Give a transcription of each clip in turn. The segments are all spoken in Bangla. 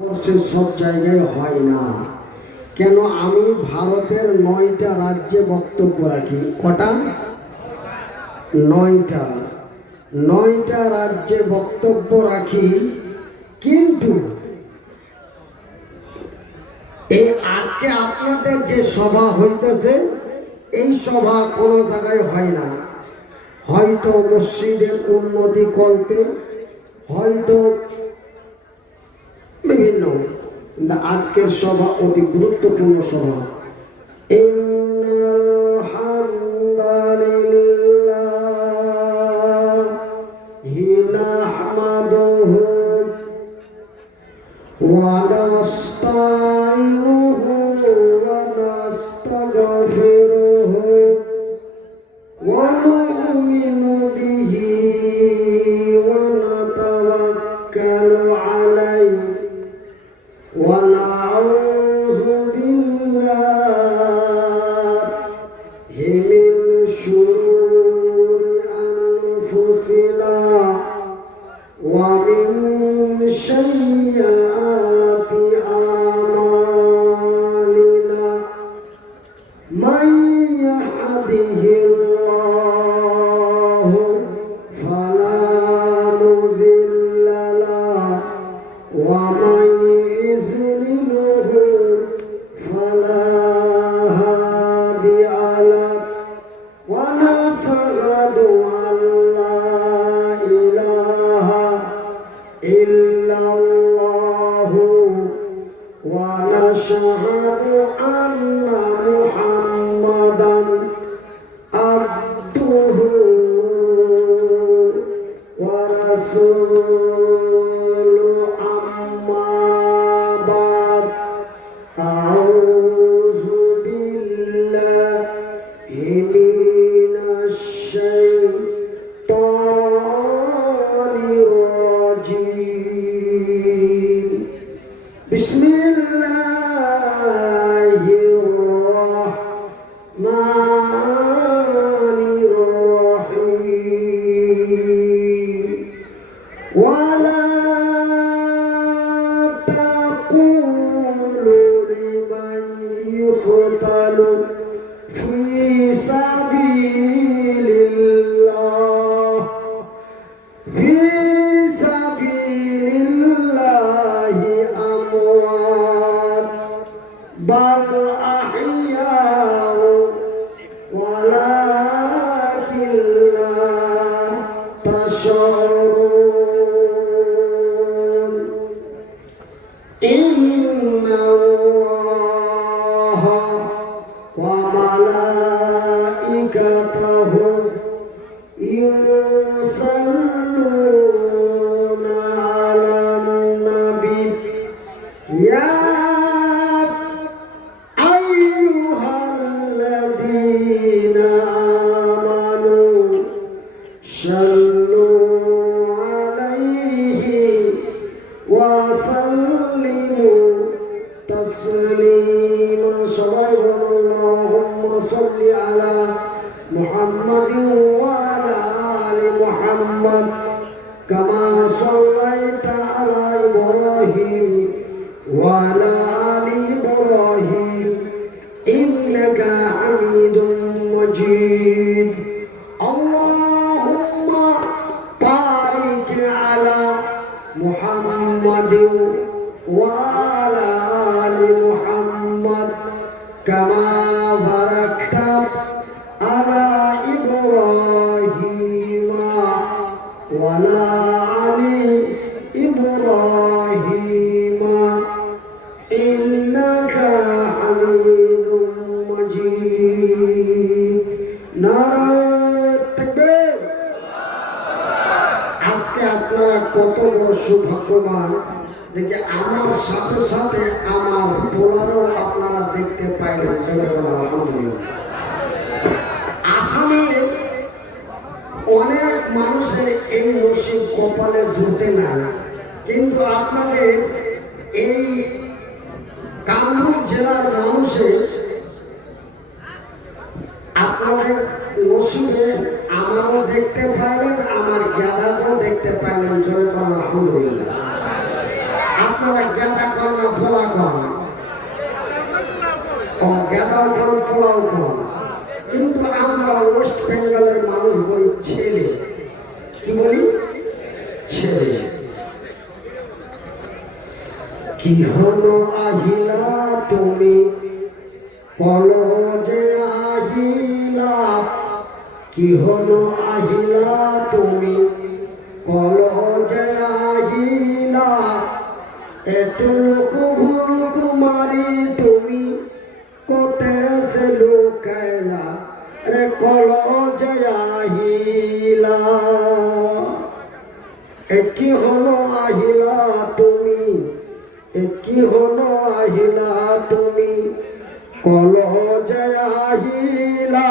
সব জায়গায় হয় না কেন? আমি ভারতের 9টা রাজ্যে বক্তব্য রাখি। কটা? 9টা রাজ্যে বক্তব্য রাখি, কিন্তু এই আজকে আপনাদের যে সভা হইতেছে, এই সভা কোনো জায়গায় হয় না। হয়তো মসজিদের উন্নতি কল্পে, হয়তো বিভিন্ন, আজকের সভা অতি গুরুত্বপূর্ণ সভা। ইন্নাল হামদালিল্লাহি নাহমাদুহু ওয়া নাস্তাইনুহু ওয়া নাস্তাগফিরুহু ওয়া নু'মিnu বিহি ওয়া নাতাওয়াক্কালু আলাইহি ونعوذ بالله من شرور أنفسنا ومن سيئات أعمالنا من يهده الله فلا مضل له ومن فلا هادي له ونشهد أن لا إله إلا الله ونشهد أن محمدا عبده ورسوله. أما بعد، أعوذ بالله من الشيطان الرجيم. بسم الله الرحمن الرحيم. ولا تقولوا لمن يقتل في سبيل الله أموات بل أحياء ولكن لا تشعرون. إن الله وملائكته يصلون على النبي يا أيها الذين آمنوا صلوا عليه وسلموا تسليما. اللهم صل على محمد وعلى آل محمد كما صليت على إبراهيم وعلى آل إبراهيم إنك حميد مجيد. اللهم بارك على محمد وعلى آل محمد كما باركت على إبراهيم وعلى آل إبراهيم إنك حميد مجيد. নারায়ে তাকবীর। আজকে আপনারা কত বড় সৌভাগ্যবান যে আমার সাথে সাথে আমার পোলারও আপনারা দেখতে পাইলেন। আলহামদুলিল্লাহ। আসামে অনেক মানুষের এই নসিব কপালে জুটে না, কিন্তু আপনাদের এই কামরূপ জেলার মানুষের আপনাদের নসিবে আমারও দেখতে পাইলেন, আমার গাদাকেও দেখতে পাইলেন। জয় আলহামদুলিল্লাহ। আপনারা গাদা কি হলো আহিলা তুমি কলজে আহিলা, কি হলো আহিলা তুমি কলজে আহিলা, এটুকু ভুল কুমারী তুমি কোতে সে লুকাইলা রে কলজে আহিলা। কি হলো আহিলা তুমি, কি হলো আহিলা তুমি কলজে আহিলা,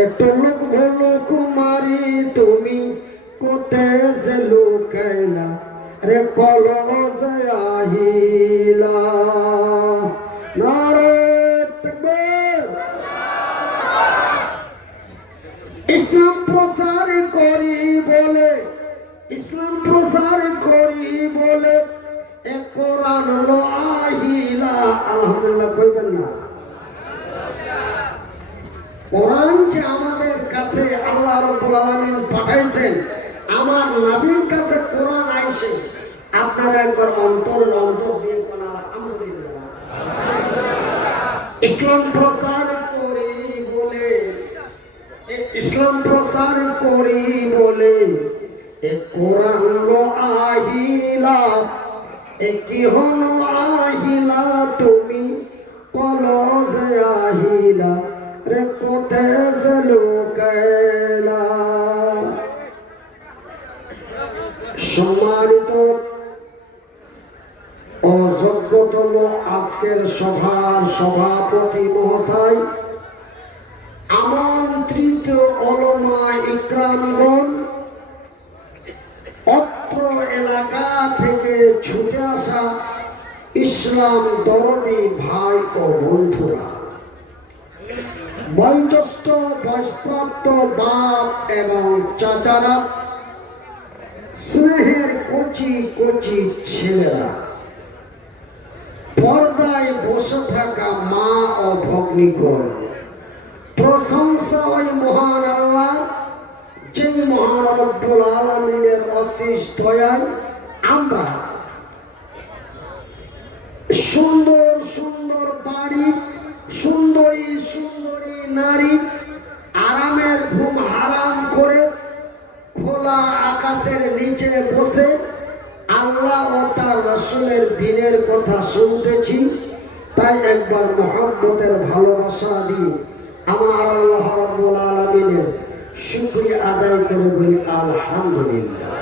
এটুক ভুল কুমারী তুমি কোতে যে লুকাইলা রে কলজে আহিলা। নারে তাকবীর। ইসলাম প্রচার করি বলে, ইসলাম প্রচার করি বলে এ কোরআন লো আহিলা। আলহামদুলিল্লাহ কইবেন না? কোরআন যে আমাদের কাছে আল্লাহ রাব্বুল আলামিন পাঠাইছেন, আমার নবীর কাছে কোরআন আইছে, আপনারা একবার অন্তর দিয়ে কোরআন আলহামদুলিল্লাহ। ইসলাম প্রচার করি বলে, ইসলাম প্রচার করি বলে এ কোরআন লো আহিলা, এ কি হলো আহিলা তুমি কলজে আহিলা রে কোতে যে লুকাইলা। সম্মানিত ও যোগ্যতম আজকের সভার সভাপতি মহাশয়, আমন্ত্রিত ওলামা ইকরামগণ, অত্র এলাকা থেকে ছুটে আসা ইসলাম দরদি ভাই ও বন্ধুরা, বয়োজ্যেষ্ঠ বয়সপ্রাপ্ত বাপ এবং চাচারা, স্নেহের কচি কচি ছেলেরা, পর্দায় বসে থাকা মা ও ভগ্নীগণ, প্রশংসা ওই মহান আল্লাহ যে মহান রব্বুল আলামিনের অশেষ দয়ায় আমরা সুন্দর সুন্দর বাড়ি, সুন্দরী সুন্দরী নারী, আরামের ঘুম হারাম করে খোলা আকাশের নিচে বসে আল্লাহ ও তার রাসূলের দ্বীনের কথা শুনতেছি। তাই একবার মহব্বতের ভালোবাসা দিয়ে আমার আল্লাহ রাব্বুল আলামিনের শুকরিয়া আদায় করে বলি আলহামদুলিল্লাহ।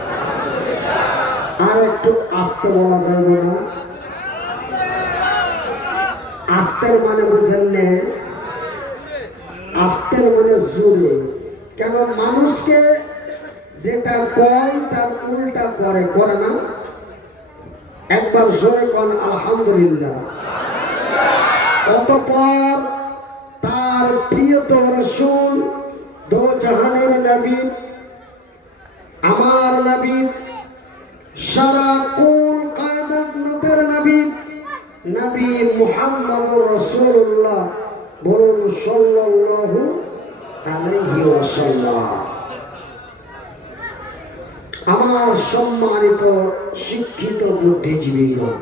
আর একটু আস্তে বলা যাবে না? আস্তের মানে বুঝেন না? আস্তের মানে জোরে। কেন মানুষকে যেটা কয় তার উল্টা করে, করে না? একবার জোরে কোন আলহামদুলিল্লাহ। অতঃপর তার প্রিয়তম রাসূল, দো জাহানের নবী, আমার নবী, সারা কুল কায়নাত নবী, নবী মুহাম্মদুর রাসূলুল্লাহ, বলুন সাল্লাল্লাহু আলাইহি ওয়াসাল্লাম। আমার সম্মানিত শিক্ষিত বুদ্ধিজীবীগণ,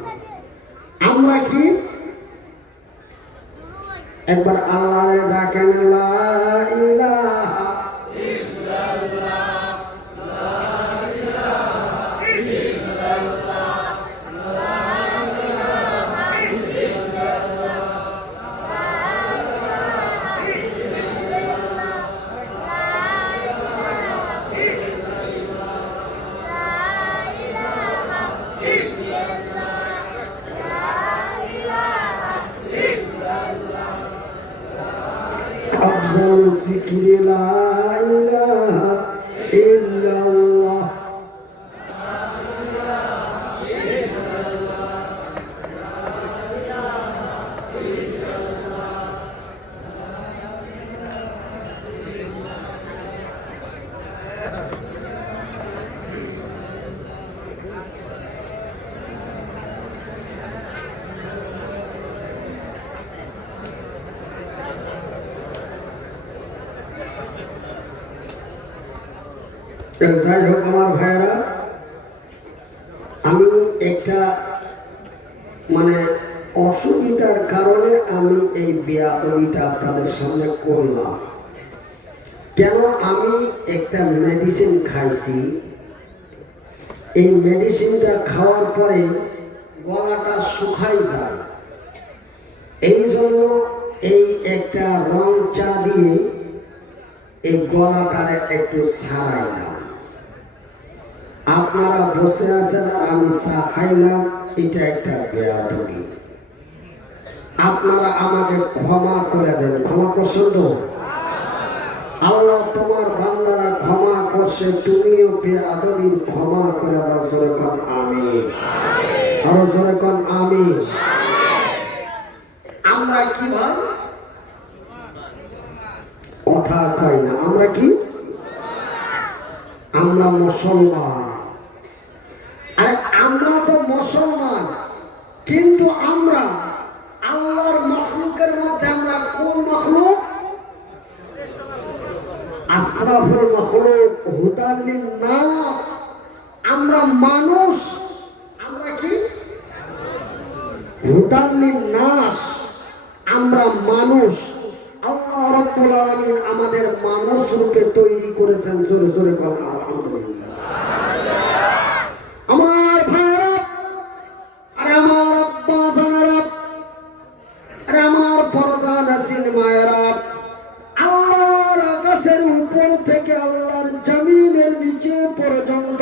আমরা কি একবার আল্লাহরে ডাকেন লা ইলাহা ইল্লাল্লাহ, লা ইলাহা ইল্লাল্লাহ, লা ইলাহা ইল্লাল্লাহ, লা ইলাহা ইল্লাল্লাহ, লা ইলাহা ইল্লাল্লাহ, লা ইলাহা ইল্লাল্লাহ, লা ইলাহা ইল্লাল্লাহ। أفضل الذكر لا إله إلا الله. যাই হোক আমার ভাইয়েরা, আমি একটা মানে অসুবিধার কারণে আমি এই বেয়াদবিটা আপনাদের সামনে করলাম। কেন? আমি একটা মেডিসিন খাইছি, এই মেডিসিনটা খাওয়ার পরে গলাটা শুকাই যায়, এই জন্য এই একটা রং চা দিয়ে এই গলাটারে একটু ছাড়াইলাম। আপনারা বসে আছেন আর আমি চা খাইলাম, এটা একটা বেয়াদবি। আপনারা আমাকে ক্ষমা করে দেন। ক্ষমা করছেন তো? আল্লাহ তোমার বান্দারা ক্ষমা করছে, তুমিও বেয়াদবির ক্ষমা করে দাও। জোরে কোন আমিন। আরো জোরে কোন আমিন। আমরা কি ভাই কথা কই না? আমরা কি? আমরা মুসলমান। আরে আমরা তো মুসলমান, কিন্তু আমরা আল্লাহর মাখলুকের মধ্যে আমরা কোন মাখলুক? আশরাফুল মাখলুক, হুদাল লিন-নাস। আমরা মানুষ। আমরা কি? হুদাল লিন-নাস। আমরা মানুষ। আল্লাহ রাব্বুল আলামিন আমাদের মানুষ রূপে তৈরি করেছেন। জোরে জোরে বলেন আলহামদুলিল্লাহ। আমার ভাইরা, আরে আমার আব্বা জানেরা, আরে আমার পর্দা নাসিন মায়েরা, আল্লাহর আকাশের উপর থেকে আল্লাহর জমিনের নিচে পর্যন্ত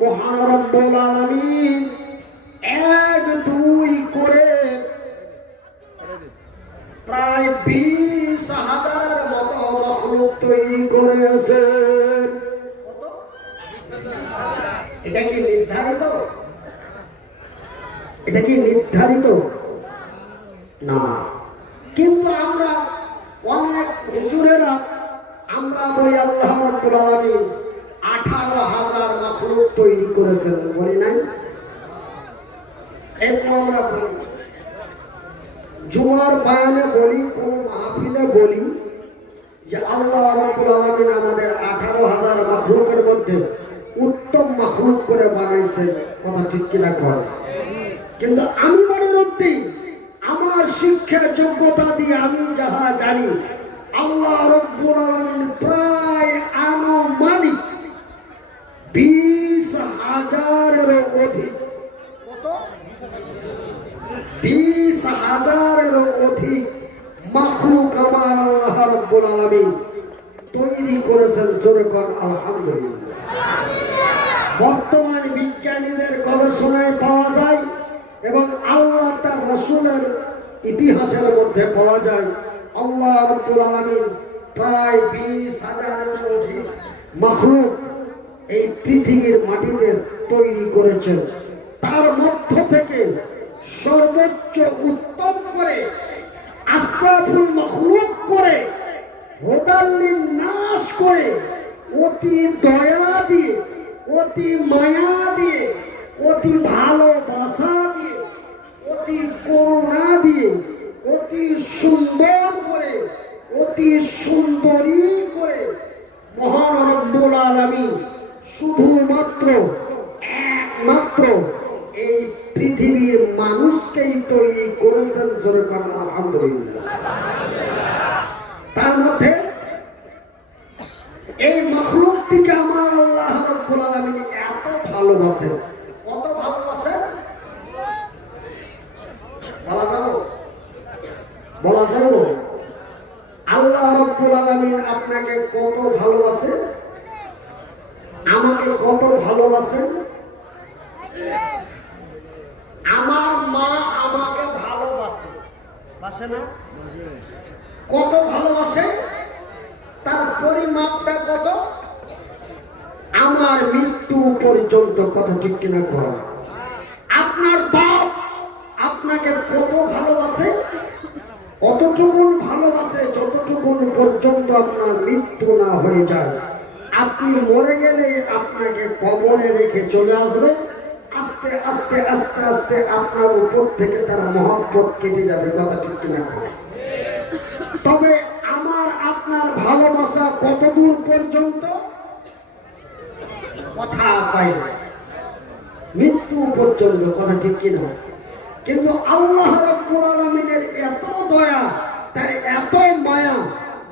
মহান রব্বুল আলামিন এক দুই করে প্রায় 20,000 মতো মাখলুক তৈরি করেছেন। এটা কি নির্ধারিত? এটা কি নির্ধারিত না? কিন্তু আমরা অনেক হুজুরেরা আমরা বলি আল্লাহ রাব্বুল আলামিন 18,000 মাখলুক তৈরি করেছেন, বলি নাই? এরপর আমরা বলি, জুমার বায়ানে বলি, কোন মাহফিলে বলি যে আল্লাহ রাব্বুল আলামিন আমাদের 18,000 মাখলুকের মধ্যে উত্তম মাখলুক করে বানাইছেন। কথা ঠিক কিনা কর? কিন্তু আমি মনে রাখি, আমার শিক্ষা যোগ্যতা দিয়ে আমি যাহা জানি, আল্লাহ রাব্বুল আলামিন প্রায় আনুমানিক 20,000-এরও অধিক, কত? 20,000-এরও অধিক মাখলুক আমার আল্লাহ রাব্বুল আলামিন তৈরি করেছেন। জোরে কর আলহামদুলিল্লাহ। বর্তমান বিজ্ঞানীদের গবেষণায় পাওয়া যায় এবং আল্লাহ তার রাসূলের ইতিহাসের মধ্যে পাওয়া যায়, আল্লাহ রাব্বুল আলামিন প্রায় 20,000-এরও অধিক মাখলুক এই পৃথিবীর মাটিতে তৈরি করেছেন। তার মধ্য থেকে সর্বোচ্চ উত্তম করে আশরাফুল মাখলুক করে, হুদাল লিন-নাস করে, অতি দয়া দিয়ে, অতি মায়া দিয়ে, অতি ভালোবাসা দিয়ে, অতি করুণা দিয়ে, অতি সুন্দর করে, অতি সুন্দরী করে মহান রব্বুল আলামিন শুধুমাত্র একমাত্র এই পৃথিবীর মানুষকেই তৈরি করেছেন। জোরে কোন আলহামদুলিল্লাহ। তার মধ্যে এই মাখলুকটিকে আমার আল্লাহ রাব্বুল আলামিন এত ভালোবাসেন। কত ভালোবাসেন বলা যাবে? বলা যাবে? আল্লাহ রাব্বুল আলামিন আপনাকে কত ভালোবাসেন, আমাকে কত ভালোবাসেন। আমার মা আমাকে ভালোবাসে, বাসে না? কত ভালোবাসে, তার পরিমাপটা কত? আমার মৃত্যু পর্যন্ত। কথা ঠিক কিনা কর? আপনার বাপ আপনাকে কত ভালোবাসে? অতটুকুন ভালোবাসে যতটুকুন পর্যন্ত আপনার মৃত্যু না হয়ে যায়। আপনি মরে গেলে আপনাকে কবরে রেখে চলে আসবে, আস্তে আস্তে আস্তে আস্তে আপনার উপর থেকে তার মহব্বত কেটে যাবে। কথা ঠিক কিনা কর? তবে আমার আপনার ভালোবাসা কত দূর পর্যন্ত? কথা পাই না, মৃত্যু পর্যন্ত। কথা ঠিক কিনা? কিন্তু আল্লাহ রাব্বুল আলামিনের এত দয়া, তার এত মায়া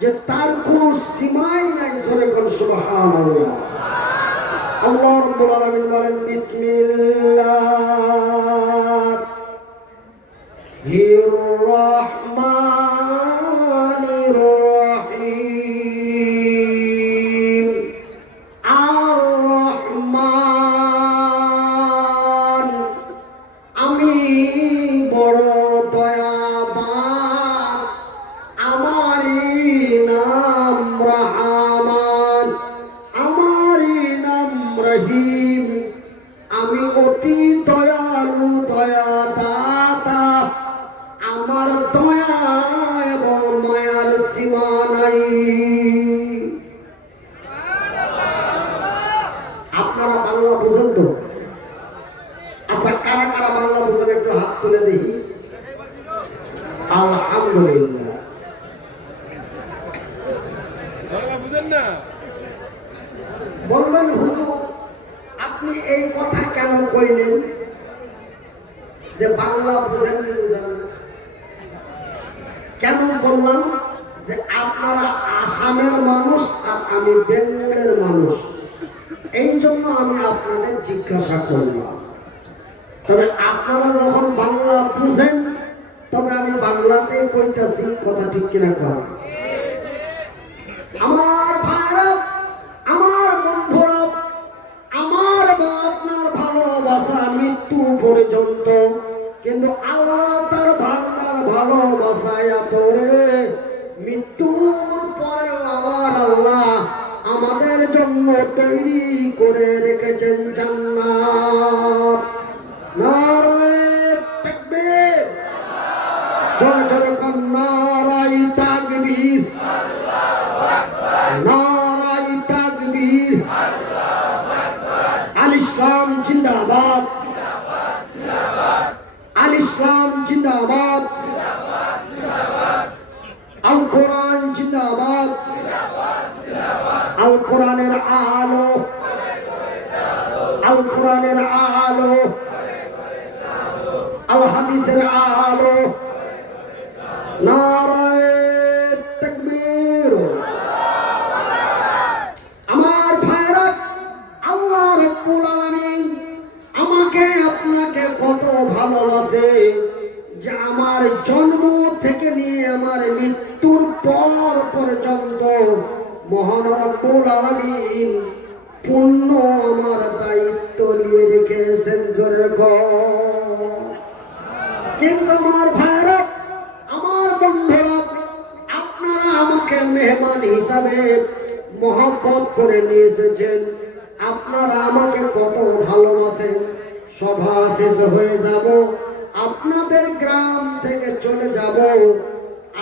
যে তার কোনো সীমাই নাই। জোরে কোন সুবহানাল্লাহ। আল্লাহ রাব্বুল আলামিন বলেন বিসমিল্লাহির রহমানির রহিম। আর রহমান, আমি বড় দয়াবান, আমারই নাম রহমান, আমারই নাম রহিম। আমি অতি দয়ালু, দয়া দাতা, আমার দয়া এবং মায়ার সীমা নাই। আপনারা বাংলা বুঝেন তো? আচ্ছা, কারা কারা বাংলা বুঝেন একটু হাত তুলে দেখি। আলহামদুলিল্লাহ। বলবেন হুজুর, আপনি এই কথা কেন কইলেন যে বাংলা বুঝেন কি বুঝেন না? কেন বললাম যে আপনারা আসামের মানুষ আর আমি বেঙ্গলের মানুষ, এই জন্য আমি আপনাদের জিজ্ঞাসা করলাম। তবে আপনারা যখন বাংলা বুঝেন তবে আমি বাংলাতে কইতাছি, কথা ঠিক কিনা কর। আমার ভাইরা, আমার বন্ধুরা, আমার আপনার ভালোবাসা মৃত্যু পর্যন্ত, কিন্তু আল্লাহ তার ভান্ডার ভালোবাসায় তোরে মৃত্যুর পরে আমার আল্লাহ আমাদের জন্য তৈরি করে রেখেছেন জান্নাত। নারায়ে তাকবীর, জোরে জোরে কোন নারায়ে তাকবীর, নারায়ে তাকবীর। আল ইসলাম জিন্দাবাদ, আল ইসলাম জিন্দাবাদ, আল কোরআন জিন্দাবাদ, আল কোরআনের আলো, আল কোরআনের আলো, আল হাদিসের আলো। নারায়ে তাকবীর। আমার ভাইরা, আল্লাহ রাব্বুল আলামিন আমাকে আপনাকে কত ভালোবাসে যে আমার জন্ম থেকে নিয়ে আমার মৃত্যুর পর পর্যন্ত মহান রব্বুল আলামিন পূর্ণ আমার দায়িত্ব নিয়ে রেখেছেন। জোরে কর। কিন্তু আমার ভাইরা, আমার বন্ধুরা, আপনারা আমাকে মেহমান হিসাবে মহব্বত করে নিয়ে এসেছেন। আপনারা আমাকে কত ভালোবাসেন। সভা শেষ হয়ে যাব, আপনাদের গ্রাম থেকে চলে যাব,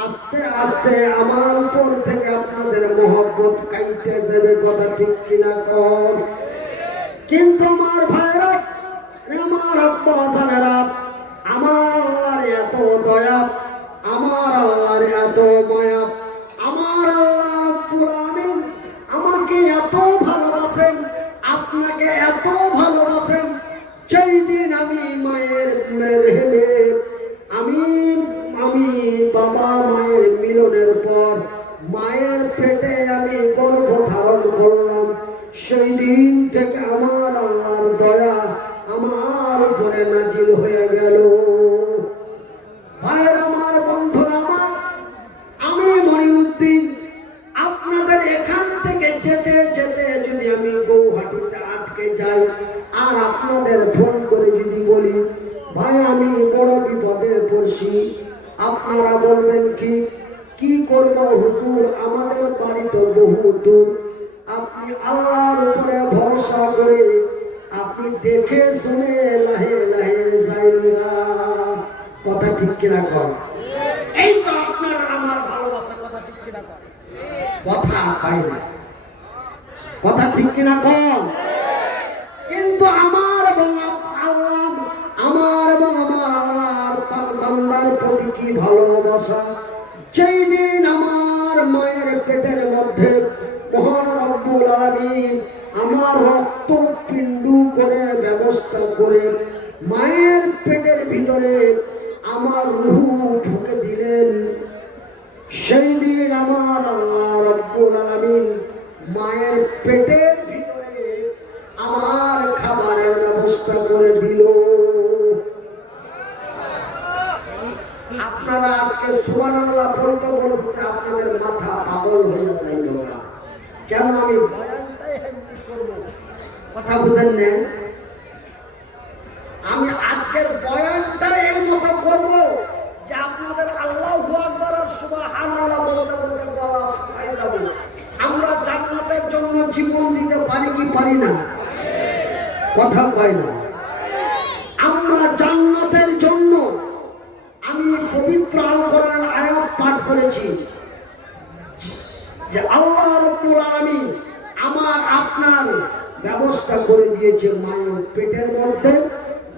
আস্তে আস্তে আমার উপর থেকে আপনাদের মহব্বত কাইতে যাবে। কথা ঠিক কিনা কর। কিন্তু আমার ভাইরা, আমার আব্বা জানেরা, আমার আল্লাহর এত দয়া, আমার আল্লাহর এত মায়া, আমার আল্লাহ রাব্বুল আলামিন আমাকে এত ভালোবাসেন, আপনাকে এত ভালোবাসেন। যেই দিন আমি মায়ের রেহেমে আমি বাবা মায়ের মিলনের পর মায়ের পেটে আমি গর্ভ ধারণ করলাম, সেই দিন থেকে আমার আল্লাহর দয়া আমার উপরে নাজিল হয়ে গেল। ভাইয়ের আমার, বন্ধুরা আমার, আমি মনিরুদ্দিন আপনাদের এখান থেকে যেতে যেতে যদি আমি গৌহাটিতে আটকে যাই আর আপনাদের ফোন করে যদি বলি ভাই আমি বড় বিপদে পড়ছি, আপনারা বলবেন কি করব হুজুর, আমাদের বাড়ি তো বহু দূর। আপনি আল্লাহর উপরে ভরসা করে আপনি দেখে শুনে লাহে লাহে যাইবা। কথা ঠিক কিনা কর। এই তো আপনার আমার ভালোবাসা। কথা ঠিক কিনা কর। কথা পাই না। কথা ঠিক কিনা কর। কিন্তু আমার এবং আল্লাহ, আমার এবং আমার আল্লাহর বান্দার প্রতি কি ভালোবাসা। যেই দিন আমার মায়ের পেটের মধ্যে মহান রব্বুল আলামিন আমার রক্ত পিণ্ডু করে ব্যবস্থা করে মায়ের পেটের ভিতরে আমার রূহ ঢুকে দিলেন। সেই দিন আমার আল্লাহ রাব্বুল আলামিন মায়ের পেটের ভিতরে আমার খাবারের ব্যবস্থা করে দিল। আপনারা আজকে সুবহানাল্লাহ বলতে বলতে আপনাদের মাথা পাগল হয়ে যাইল না। কেন আমি বয়ানটাই হ্যান্ডেল করব, কথা বুঝেন না? আমি আজকের বয়ানটা এর মতো করব যে আপনাদের আল্লাহু আকবার আর সুবহানাল্লাহ বলতে বলতে গলা শুকায় যাবে। আমরা জান্নাতের জন্য জীবন দিতে পারি কি পারি না? কথা কয় না। আমরা জান্নাতের জন্য, আমি পবিত্র আল কোরআনের আয়াত পাঠ করেছি যে আল্লাহ রাব্বুল আলামিন আমার আপনার ব্যবস্থা করে দিয়েছে মায়ের পেটের মধ্যে।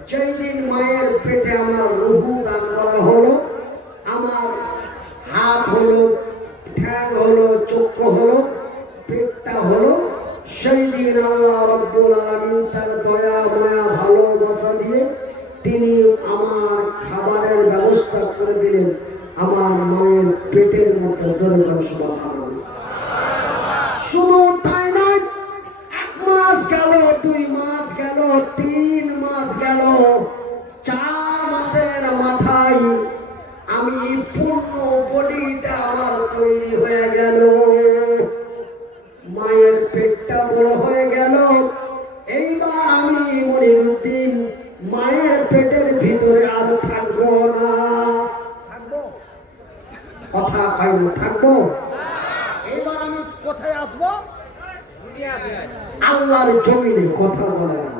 যেই দিন মায়ের পেটে আমার রূহ দান করা হলো, আমার হাত হলো, ঠ্যাং হলো, চক্ষু হলো, পেটটা হলো, সেই দিন আল্লাহ রাব্বুল আলামিন তার দয়া মায়া ভালোবাসা দিয়ে তিনি আমার খাবারের ব্যবস্থা করে দিলেন আমার মায়ের পেটের মধ্যে। জোরে জোরে সুবহানাল্লাহ। শুধু তাই নয়, 1 মাস গেল, 2 মাস গেল, 3 মাস গেল, 4 মাসের মাথায় আমি পূর্ণ বডিটা আমার তৈরি হয়ে গেল। মায়ের পেটটা বড় হয়ে গেল। এইবার আমি মনিরুদ্দিন মায়ের পেটের ভিতরে আর থাকবো না। থাকবো? কথা হয় না, থাকবো। এইবার আমি কোথায় আসবো? আল্লাহর জমিনে। কথা বলে না।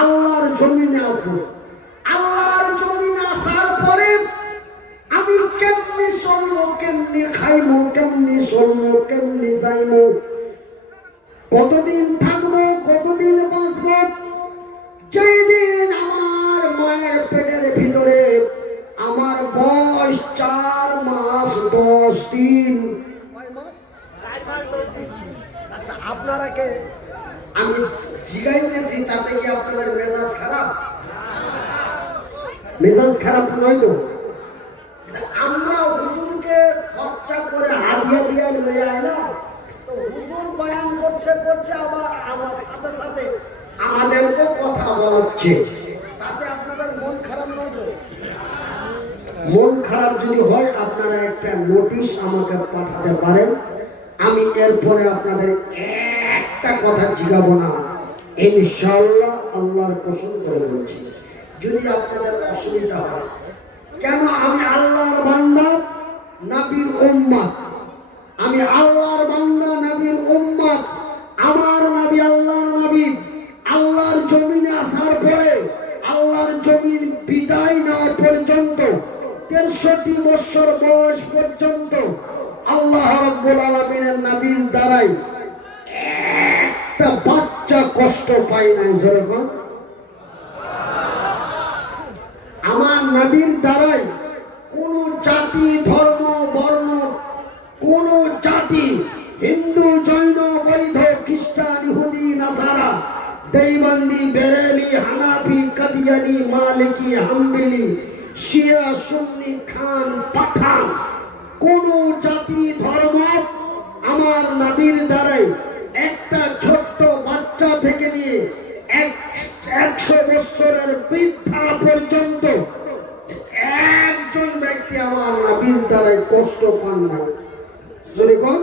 আল্লাহর জমিনে আসবো। আল্লাহর জমিনে আসার পরে আমি কেমনি চলবো, কেমনি খাইবো, কেমনি চলবো, কেমনি যাইবো, কতদিন থাকবো, কতদিন বাঁচবো। যেই দিন আমার মায়ের পেটের ভিতরে আমার বয়স 4 মাস 10 দিন। আচ্ছা, আপনারা কে আমি জিগাইতেছি তাতে কি আপনাদের মেজাজ খারাপ? মেজাজ খারাপ নয় তো? আমরা হুজুরকে খরচা করে হাদিয়া দিয়ে লয়ে আইলাম, তো হুজুর বয়ান করছে আবার আমার সাথে সাথে আমাদেরকেও কথা বলাচ্ছে, তাতে আপনাদের মন খারাপ নয় তো? মন খারাপ যদি হয় আপনারা একটা নোটিশ আমাকে পাঠাতে পারেন, আমি এরপরে আপনাদের একটা কথা জিগাবো না, ইনশাআল্লাহ। আল্লাহর কসম করে বলছি, যদি আপনাদের অসুবিধা হয়। কেন? আমি আল্লাহর বান্দা, নবীর উম্মত। আমি আল্লাহর বান্দা, নবীর উম্মত। আমার নবী আল্লাহর নবী। আল্লাহর জমিনে আসার পরে, আল্লাহর জমিন বিদায় নেওয়া পর্যন্ত, 63 বছর বয়স পর্যন্ত আল্লাহ রাব্বুল আলামিনের নবীর দ্বারাই একটা বাচ্চা কষ্ট পায় নাই। যেরকম আমার নবীর দ্বারাই কোন জাতি, ধর্ম, বর্ণ, কোন জাতি, হিন্দু, জৈন, বৌদ্ধ, খ্রিস্টান, ইহুদি, নাসারা, দেওবন্দি, বেরেলি, হানাফি, কাদিয়ানি, মালিকি, হাম্বলি, শিয়া, সুন্নি, খান, পাঠান, কোন জাতি, ধর্ম আমার নবীর দ্বারাই একটা ছোট্ট বাচ্চা থেকে নিয়ে 100 বছরের বৃদ্ধা পর্যন্ত একজন ব্যক্তি আমার নবীর দ্বারাই কষ্ট পান না। যেরকম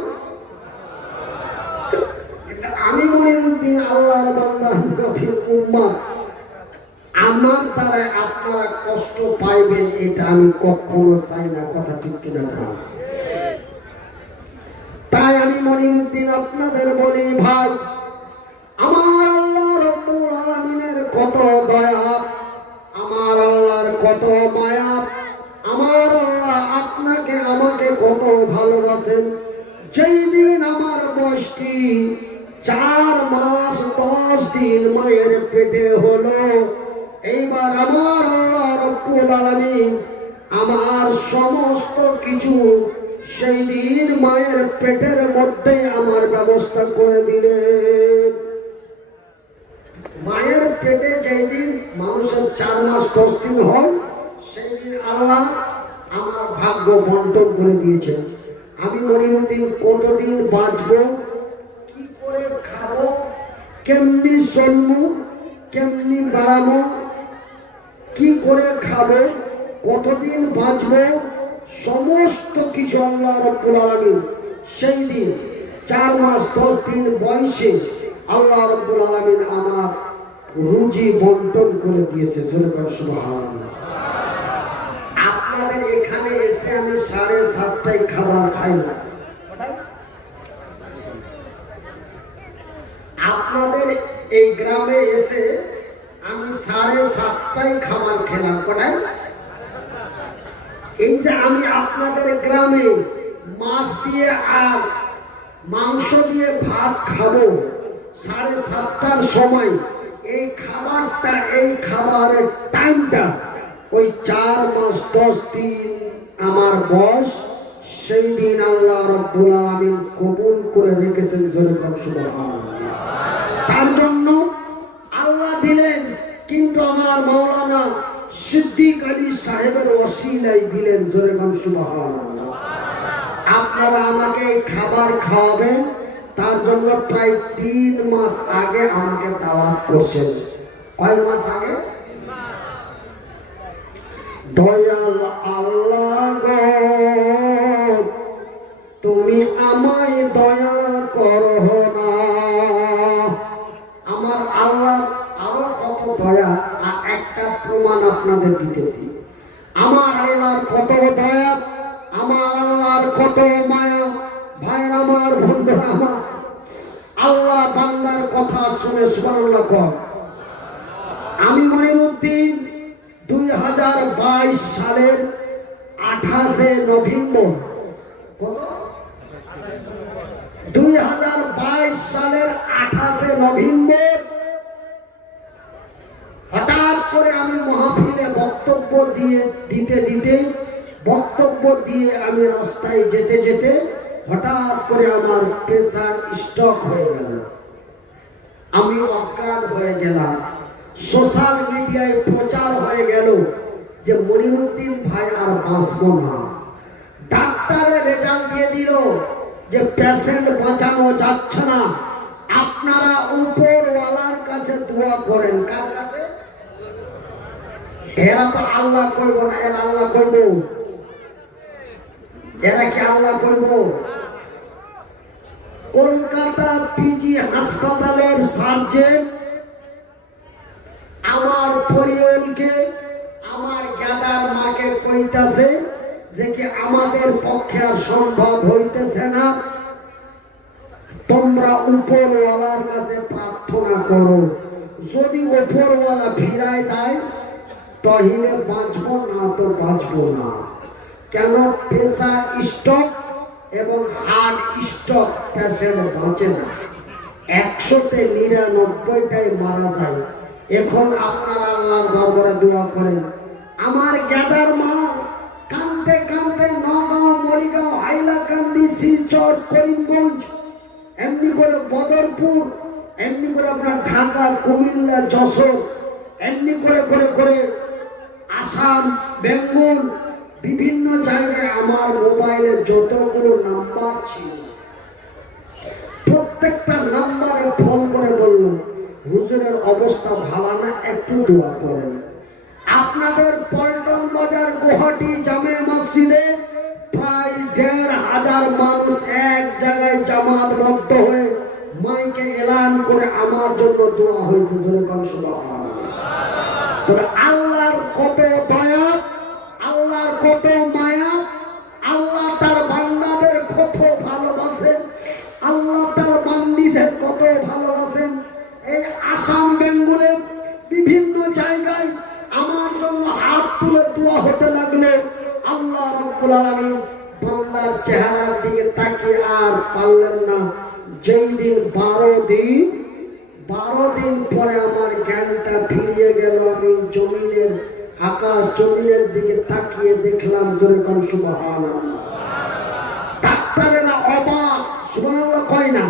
আমি মনিরুদ্দিন আল্লাহর বান্দা, নবীর উম্মত, আমার দ্বারাই আপনারা কষ্ট পাইবেন এটা আমি কখনো চাই না। কথা ঠিক কিনা? তাই আমি মনিরুদ্দিন আপনাদের বলি, ভাই, আমার আল্লাহ রাব্বুল আলামিনের কত দয়া, আমার আল্লাহর কত মায়া, আমার আল্লাহ আপনাকে আমাকে কত ভালোবাসেন। যেই দিন আমার বয়সটি 4 মাস 10 দিন মায়ের পেটে হলো, এইবার আমার আল্লাহ রাব্বুল আলামিন আমার সমস্ত কিছু সেই দিন মায়ের পেটের মধ্যে আমার ব্যবস্থা করে দিলেন। মায়ের পেটে যেই দিন মানুষের 4 মাস 10 দিন হয়, সেই দিন আল্লাহ আমার ভাগ্য বন্টন করে দিয়েছেন। আমি মনিরুদ্দিন কতদিন বাঁচবো, কি করে খাবো, কেমনি চলবো, কেমনি বাড়াবো, কি করে খাবো, কতদিন বাঁচবো, সমস্ত কিছু আল্লাহ রাব্বুল আলামিন সেই দিন 4 মাস 10 দিন বয়সে আল্লাহ রাব্বুল আলামিন আমার রুজি বন্টন করে দিয়েছে। সুবহানাল্লাহ। আপনাদের এখানে এসে আমি 7:30টায় খাবার খাই না। আপনাদের এই গ্রামে এসে আমি 7:30টায় খাবার খেলাম। কোথায়? এই যে আমি আপনাদের গ্রামে মাছ দিয়ে আর মাংস দিয়ে ভাত খাবো 7:30টার সময়, এই খাবারটা, এই খাবারের টাইমটা ওই 4 মাস 10 দিন আমার বয়স, সেই দিন আল্লাহ রাব্বুল আলামিন কবুল করে রেখেছেন। সুবহানাল্লাহ। তার জন্য আল্লাহ দিলেন, কিন্তু আমার মাওলানা সিদ্দিক আলী সাহেবের ওসিলায় দিলেন। জোরে কোন সুবহানাল্লাহ। আপনারা আমাকে খাবার খাওয়াবেন, তার জন্য প্রায় 3 মাস আগে আমাকে দাওয়াত করছেন। কয় মাস আগে? দয়াল আল্লাহ গো, তুমি আমায় দয়া করো না। আমার আল্লাহ আরো কত দয়া, আর একটা প্রমাণ আপনাদের দিতেছি। আমার আল্লাহর কত দয়া, আমার আল্লাহর কত মায়া। ভাই আমার, বন্ধুরা আমার, আল্লাহ বান্দার কথা শুনে সুবহানাল্লাহ কর। আমি মনিরুদ্দিন 2022 সালের 28শে নভেম্বর, কত? 2022 সালের 28শে নভেম্বর হঠাৎ করে আমি মাহফিলে বক্তব্য দিয়ে আমি রাস্তায় যেতে যেতে হঠাৎ করে আমার প্রেসার স্ট্রোক হয়ে গেল। আমি অজ্ঞান হয়ে গেলাম। সোশ্যাল মিডিয়ায় প্রচার হয়ে গেল যে মনিরুদ্দিন ভাই আর বাঁচবো না। ডাক্তারের রেজাল্ট দিয়ে দিল যে পেশেন্ট বাঁচানো যাচ্ছে না। আপনারা উপরওয়ালার কাছে দোয়া করেন। কার কাছে? এরা তো আল্লাহ কইব না, এরা আল্লাহ কইব। এরা কি আল্লাহ কইব? কলকাতা পিজি হাসপাতালের সার্জন আমার পরিবারকে, আমার গাদার মাকে কইতাছে যে কি আমাদের পক্ষে আর সম্ভব হইতেছে না, তোমরা উপরওয়ালার কাছে প্রার্থনা করো। যদি উপরওয়ালা ফিরায় দেয় তাহলে বাঁচবো, না তো বাঁচবো না। কেন? প্রেসার স্ট্রোক এবং হার্ট স্ট্রোক পেশেন্ট বাঁচে না, 100তে 99টাই মারা যায়। এখন আপনারা আল্লাহর দরবারে দোয়া করেন। আমার গাদার মা কান্দতে কান্দতে নগাঁও, মরিগাঁও, হাইলাকান্দি, শিলচর, করিমগঞ্জ, এমনি করে বদরপুর, এমনি করে আপনার ঢাকা, কুমিল্লা, যশোর, এমনি করে করে করে আসাম, বেঙ্গল, বিভিন্ন জায়গায় আমার মোবাইলে যতগুলো নাম্বার ছিল প্রত্যেকটা নাম্বারে ফোন করে বলল, হুজুরের অবস্থা ভালো না, একটু দোয়া করেন। আপনাদের পল্টন বাজার গুয়াহাটি জামে মসজিদে প্রায় 1,500 মানুষ এক জায়গায় জামাতবদ্ধ হয়ে মাইকে এলান করে আমার জন্য দোয়া হয়েছে। তবে আল্লাহর কত দয়া, আল্লাহর কত মায়া, আল্লাহ তার বান্দাদের কত ভালোবাসেন, আল্লাহ তার বান্দীদের কত ভালোবাসেন। এই আসাম, বেঙ্গলে বিভিন্ন জায়গায় আমার জন্য হাত তুলে দোয়া হতে লাগলো। আল্লাহ রাব্বুল আলামিন বান্দার চেহারার দিকে তাকিয়ে আর পারলেন না। যেই দিন 12 দিন পরে আমার জ্ঞানটা ফিরিয়ে গেল, আমি জমিনের আকাশ জমিনের দিকে তাকিয়ে দেখলাম। জোরে কোন সুবহানাল্লাহ। ডাক্তারেরা অবাক, সুবহানাল্লাহ কয় না?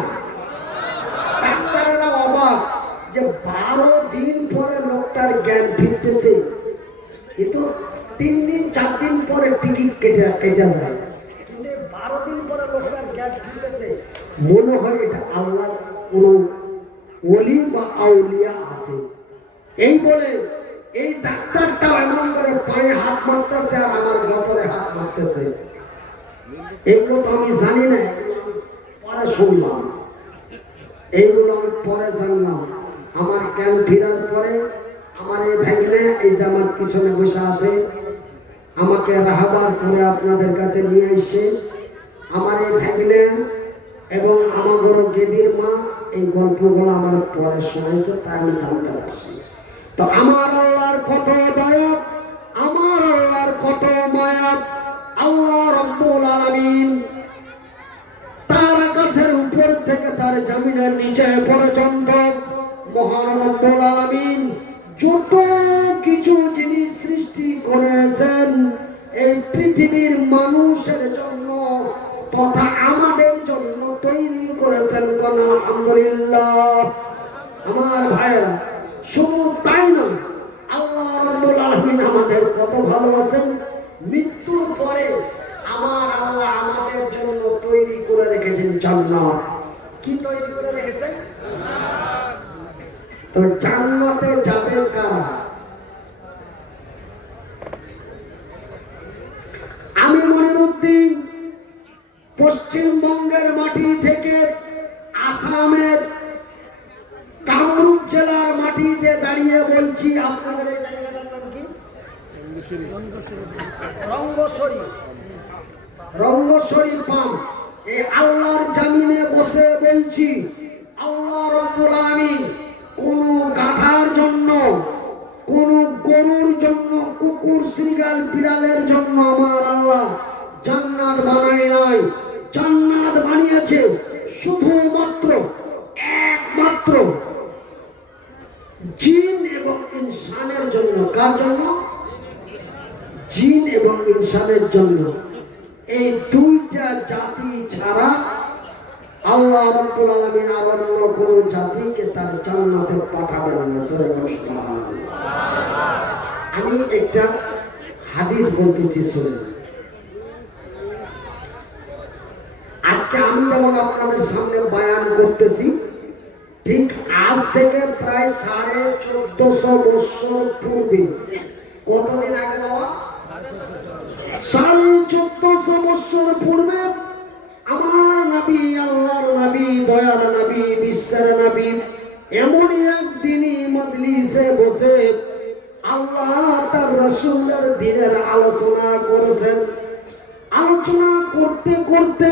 ডাক্তারেরা অবাক যে 12 দিন পরে লোকটার জ্ঞান ফিরতেছে। এ তো 3 দিন 4 দিন পরে টিকিট কেটে যায়, কিন্তু 12 দিন পরে লোকটার গ্যাস খুলতেছে, মনে হয় এটা আল্লাহর কোন ওলি বা আউলিয়া আছে। এই বলে এই ডাক্তারটাও এমন করে পায়ে হাত মারতেছে আর আমার গতরে হাত মারতেছে। এগুলো তো আমি জানি না, পরে শুনলাম, এইগুলো আমি পরে জানলাম। আমার জ্ঞান ফেরার পরে আমার এই ভাইলে, এই যে আমার পিছনে বসে আছে, আমাকে রাহাবার করে আপনাদের কাছে নিয়ে এসে আমার এই ভাইলে এবং আমার গেদির মা এই গল্পগুলো আমার পরে শোনাইছে, তাই আমি জানতে পারছি। তো আমার আল্লাহর কত দয়া, আমার আল্লাহর কত মায়া, আল্লাহ রাব্বুল আলামিন তার আকাশের উপর থেকে তার জমিনের নিচে পর্যন্ত মহান রব্বুল আলামিন যত কিছু জিনিস সৃষ্টি করেছেন এই পৃথিবীর মানুষের জন্য তথা আমাদের জন্য তৈরি করেছেন। কোন আলহামদুলিল্লাহ। আমার ভাইরা, শুধু তাই নয়, আল্লাহ রাব্বুল আলামিন আমাদের কত ভালোবাসেন। মৃত্যুর পরে আমার আল্লাহ আমাদের জন্য তৈরি করে রেখেছেন জান্নাত। কি তৈরি করে রেখেছেন? তো জান্নাতে যাবে কারা? আমি মনিরউদ্দিন পশ্চিমবঙ্গের মাটি থেকে আসামের কামরূপ জেলার মাটিতে দাঁড়িয়ে বলছি, আপনাদের এই জায়গাটার নাম কি? রঙ্গশ্বরী। রঙ্গশ্বরী পাম। এই আল্লাহর জামিনে বসে বলছি, আল্লাহ রাব্বুল আলামিন কোন গাধার জন্য, কোন গরুর জন্য, কুকুর শৃগাল বিড়ালের জন্য আমার আল্লাহ জান্নাত বানায় নাই। জান্নাত বানিয়েছে শুধুমাত্র একমাত্র জিন এবং ইনসানের জন্য। কার জন্য? জিন এবং ইনসানের জন্য। এই দুইটা জাতি ছাড়া আল্লাহ রাব্বুল আলামিন আর অন্য কোন জাতিকে তার জান্নাতে পাঠাবেন না। সুবহানাল্লাহ। আমি একটা হাদিস বলতেছি, শুনুন। আজকে আমি যেমন আপনাদের সামনে বয়ান করতেছি, ঠিক আজ থেকে প্রায় 1450 বছর পূর্বে, কতদিন আগে বাবা? 1450 বছর পূর্বে আমার নবী, আল্লাহর নবী, দয়ার নবী, বিশ্বের নবী এমনই একদিনই মজলিসে বসে আল্লাহ তার রাসূলের দ্বীনের আলোচনা করেছেন। আলোচনা করতে করতে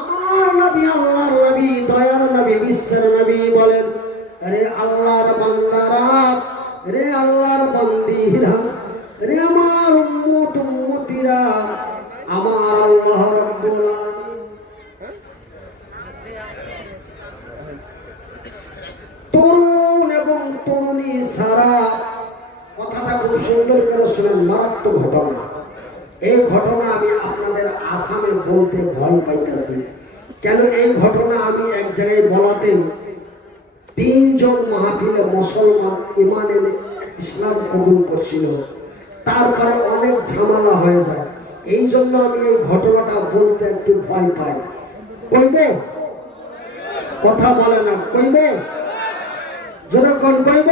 আমার নবী, আল্লাহর নবী, দয়ার নবী, বিশ্বের নবী বলেন, আরে আল্লাহর বান্দারা, রে আল্লাহর বান্দীরা, রে আমার উম্মত উম্মতিরা, আমার আল্লাহ রাব্বুল আলামিন তরুণ এবং তরুণী সারা, কথাটা খুব সুন্দর করে শুনেন, মারাত্মক ঘটনা। এই ঘটনা আমি আপনাদের আসামে বলতে ভয় পাইতেছি। কেন? এই ঘটনা আমি এক জায়গায় বলাতে 3 জন মাহফিলে মুসলমান ঈমান এনে ইসলাম কবুল করছিল, তারপরে অনেক ঝামেলা হয়ে যায়। এই জন্য আমি এই ঘটনাটা বলতে একটু ভয় পাই। কইব? কথা বলে না। কইব? যখন কইব,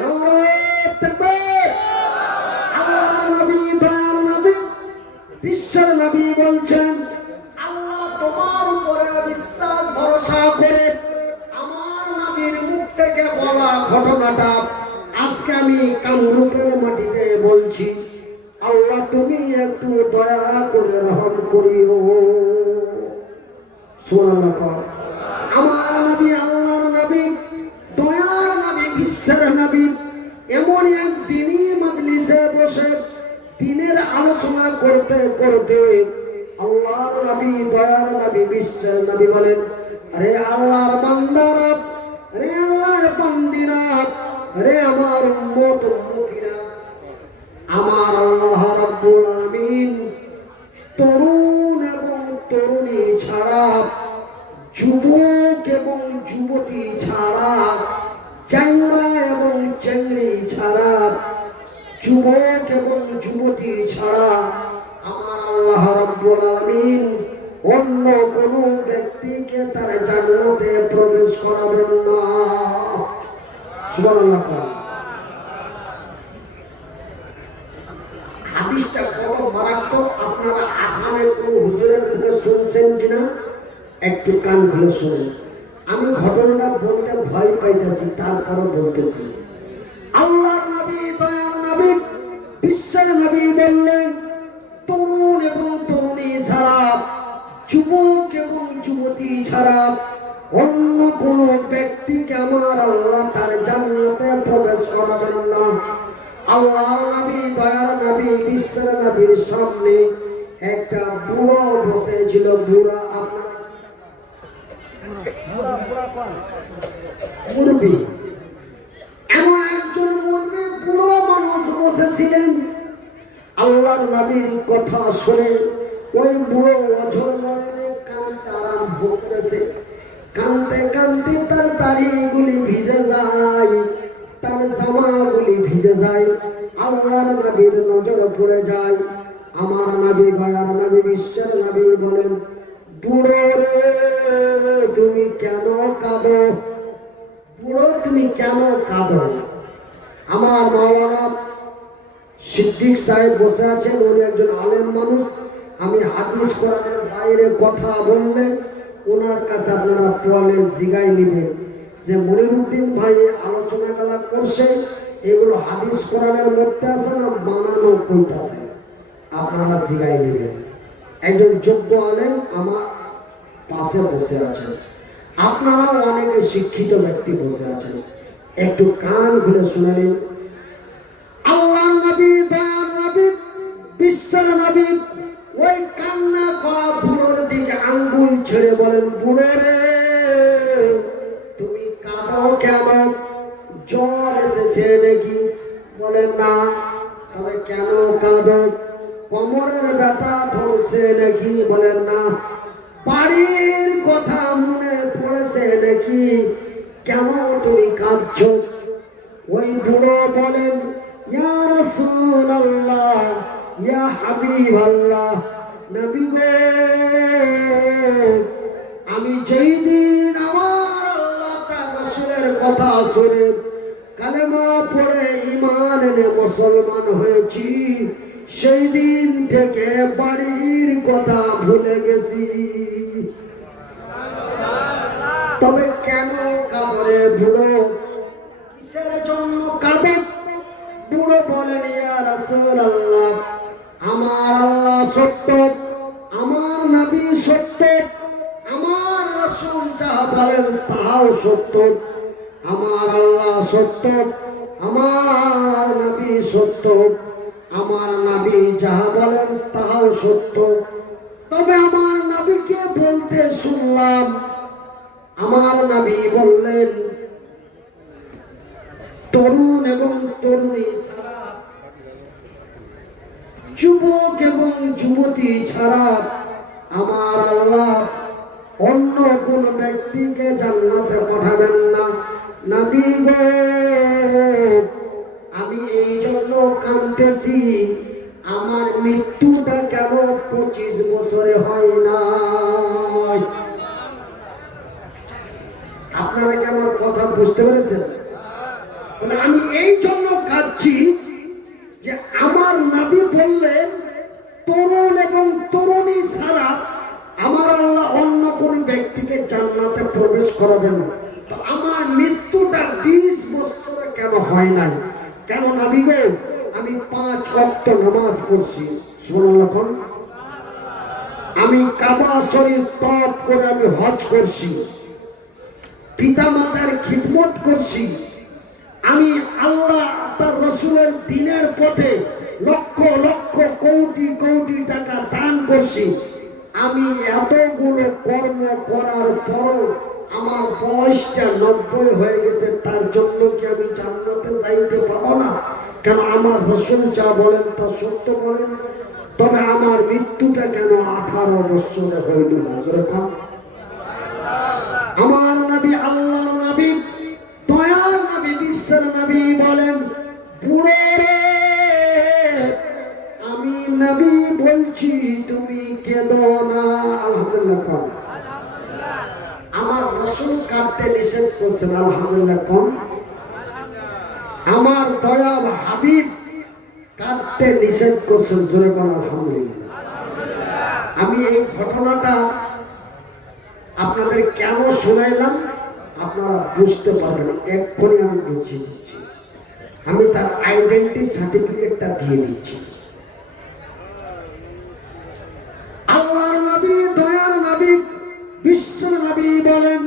নারে তাকবীর। আল্লাহর নবী, দয়ার নবী, বিশ্বের নবী বলছেন, আল্লাহ তোমার উপরে বিশ্বাস ভরসা করে আমার নবীর মুখ থেকে বলা ঘটনাটা আজকে আমি কামরূপের মাটিতে বলছি। আল্লাহ তুমি একটু দয়া করে রহম করিও। সুবহানাল্লাহ। আমার নবী, আল্লাহর নবী, দয়ার নবী, বিশ্বের নবী এমন একদিনই মজলিসে বসে দিনের আলোচনা করতে করতে আল্লাহর নবী, দয়ার নবী, বিশ্বের নবী বলেন, আরে আল্লাহর বান্দারা, রে আল্লাহর বান্দিরা, রে আমার উম্মত উম্মতিরা, আমার আল্লাহ রাব্বুল আলামিন তরুণ এবং তরুণী ছাড়া, যুবক এবং যুবতী ছাড়া, চ্যাংড়া এবং চেংড়ি ছাড়া, যুবক এবং যুবতী ছাড়া আমার আল্লাহ রাব্বুল আলামিন অন্য কোন ব্যক্তিকে তার জান্নাতে প্রবেশ করাবেন না। সুবহানাল্লাহ। হাদিসটা কত মারাত্মক আপনারা আসামের কোন হুজুরের মুখে শুনছেন কিনা একটু কান খুলে শুনুন। আমি ঘটনাটা বলতে ভয় পাইতেছি, তারপরও বলতেছি। আল্লাহর নবী, দয়ার নবী, বিশ্বের নবী বললেন, তরুণ এবং তরুণী ছাড়া, যুবক এবং যুবতী ছাড়া অন্য কোন ব্যক্তিকে আমার আল্লাহ তার জান্নাতে প্রবেশ করাবেন না। আল্লাহর নবী, দয়ার নবী, বিশ্বের নবীর সামনে একটা বুড়ো বসেছিল। বুড়া আপনার মুরব্বী, এমন একজন মুরব্বী বুড়ো মানুষ বসেছিলেন। আল্লাহর নবীর কথা শুনে ওই বুড়ো অঝর নয়নে কাঁদতে আরম্ভ করেছে। কাঁদতে কাঁদতে তার দাড়িগুলি ভিজে যায়, তার জামাগুলি ভিজে যায়। আল্লাহর নবীর নজর পড়ে যায়। আমার নবী, দয়ার নবী, বিশ্বের নবী বলেন, বুড়ো রে, তুমি কেন কাঁদো? বুড়ো, তুমি কেন কাঁদো? আমার মাওলানা সিদ্দিক সাহেব বসে আছেন, উনি একজন আলেম মানুষ। আমি হাদিস কোরআনের বাইরে কথা বললে ওনার কাছে আপনারা পড়ে জিগাই নিবেন যে মনিরুদ্দিন ভাই আলোচনা গালা করছে, এগুলো হাদিস কোরআনের মধ্যে আছে না বানানো কইতাছে, আপনারা জিগাই নিবেন। একজন যোগ্য আলেম আমার পাশে বসে আছেন, আপনারাও অনেকে শিক্ষিত ব্যক্তি বসে আছেন, একটু কান খুলে শুনে নিন। আল্লাহর নবী, দয়ার নবী, বিশ্বের নবী ওই কান্না করা বুড়োর দিকে আঙ্গুল ছেড়ে বলেন, বুড়ো রে, তুমি কাঁদো কেন? জ্বর এসেছে নাকি? বলেন না। তবে কেন কাঁদো? কোমরের ব্যথা ধরছে নাকি? বলেন না। বাড়ির কথা মনে পড়েছে নাকি? কেন তুমি কাঁদছো? ওই বুড়ো বলেন, ইয়া রাসূলুল্লাহ, ইয়া হাবিবাল্লাহ, নবী গো, আমি যেই দিন আমার আল্লাহ তার রাসূলের কথা শুনে কালেমা পড়ে ঈমান এনে মুসলমান হয়েছি, সেই দিন থেকে বাড়ির কথা ভুলে গেছি। তবে কেন কাঁদে বুড়ো? কিসের জন্য কাঁদে? বুড়ো বলেন, ইয়া রাসূলুল্লাহ, আমার আল্লাহ সত্য, আমার নবী সত্য, আমার রাসূল যা বলেন তাও সত্য। আমার আল্লাহ সত্য, আমার নবী সত্য, আমার নবী যা বলেন তাও সত্য। তবে আমার নবীকে বলতে শুনলাম, আমার নবী বললেন, তরুণ এবং তরুণী ছাড়া, যুবক এবং যুবতী ছাড়া আমার আল্লাহ অন্য কোন ব্যক্তিকে জান্নাতে পাঠাবেন না। নবী গো, আমি এই জন্য কাঁদতেছি, আমার মৃত্যুটা কেন 25 বছরে হয় না? আপনারা কি আমার কথা বুঝতে পেরেছেন? আমি এই জন্য কাঁদছি যে আমার নবী বললেন, তরুণ এবং তরুণী ছাড়া আমার আল্লাহ অন্য কোন ব্যক্তিকে জান্নাতে প্রবেশ করাবেন না। তো আমার মৃত্যুটা 20 বছরে কেন হয় নাই? কেন নবী গো, আমি 5 ওয়াক্ত নামাজ পড়ছি, সুবহানাল্লাহ, আমি কাবা শরীফ তওয়াফ করে আমি হজ করছি, পিতা মাতার খিদমত করছি, আমি আল্লাহ তার রাসূলের দ্বীনের পথে লক্ষ লক্ষ কোটি কোটি টাকা দান করছি। আমি এতগুলো কর্ম করার পরও আমার বয়সটা 90 হয়ে গেছে, তার জন্য কি আমি জান্নাতে যাইতে পাবো না? কেন আমার রাসূল যা বলেন তা সত্য বলেন। তবে আমার মৃত্যুটা কেন 18 বছরে হইল না? যখন আমার নবী, আল্লাহর নবী, দয়ার নবী, বিশ্বের নবী বলেন, বুড়ো রে, বলছি তুমি কেঁদো না। আলহামদুলিল্লাহ কোন আমার রাসূল কাঁদতে নিষেধ করছেন। আলহামদুলিল্লাহ কোন আমার দয়াল হাবিব কাঁদতে নিষেধ করছেন। জোরে কোন আলহামদুলিল্লাহ। আমি এই ঘটনাটা আপনাদের কেন শোনাইলাম আপনারা বুঝতে পারবেন। এক্ষুনি আমি বুঝিয়ে দিচ্ছি। আমি তার আইডেন্টি সার্টিফিকেটটা দিয়ে দিচ্ছি। আল্লাহর নবী দয়ার নবী বিশ্ব নবী বলেন,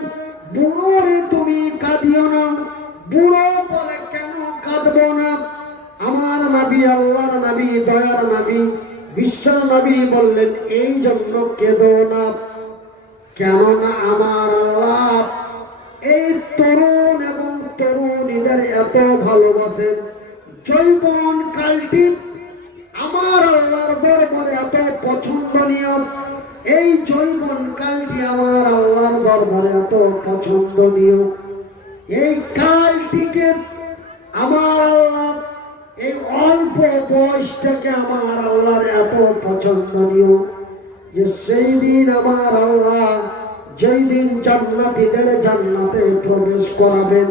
বুড়ো রে তুমি কাঁদিও না। বুড়ো বলে কেন কাঁদবো না? আমার নবী আল্লাহর নবী দয়ার নবী বিশ্ব নবী বললেন, এই জন্য কেঁদো না, কেননা আমার আল্লাহ এই তরুণ এবং তরুণীদের এত ভালোবাসেন। যৌবন কালটি আমার আল্লাহর দরবারে এত পছন্দনীয়। এই যৌবন কালটি আমার আল্লাহর দরবারে এত পছন্দনীয়। এই কালটিকে আমার আল্লাহ এই অল্প বয়সটাকে আমার আল্লাহর এত পছন্দনীয় যে সেই দিন আমার আল্লাহ যেই দিন জান্নাতীদের জান্নাতে প্রবেশ করাবেন,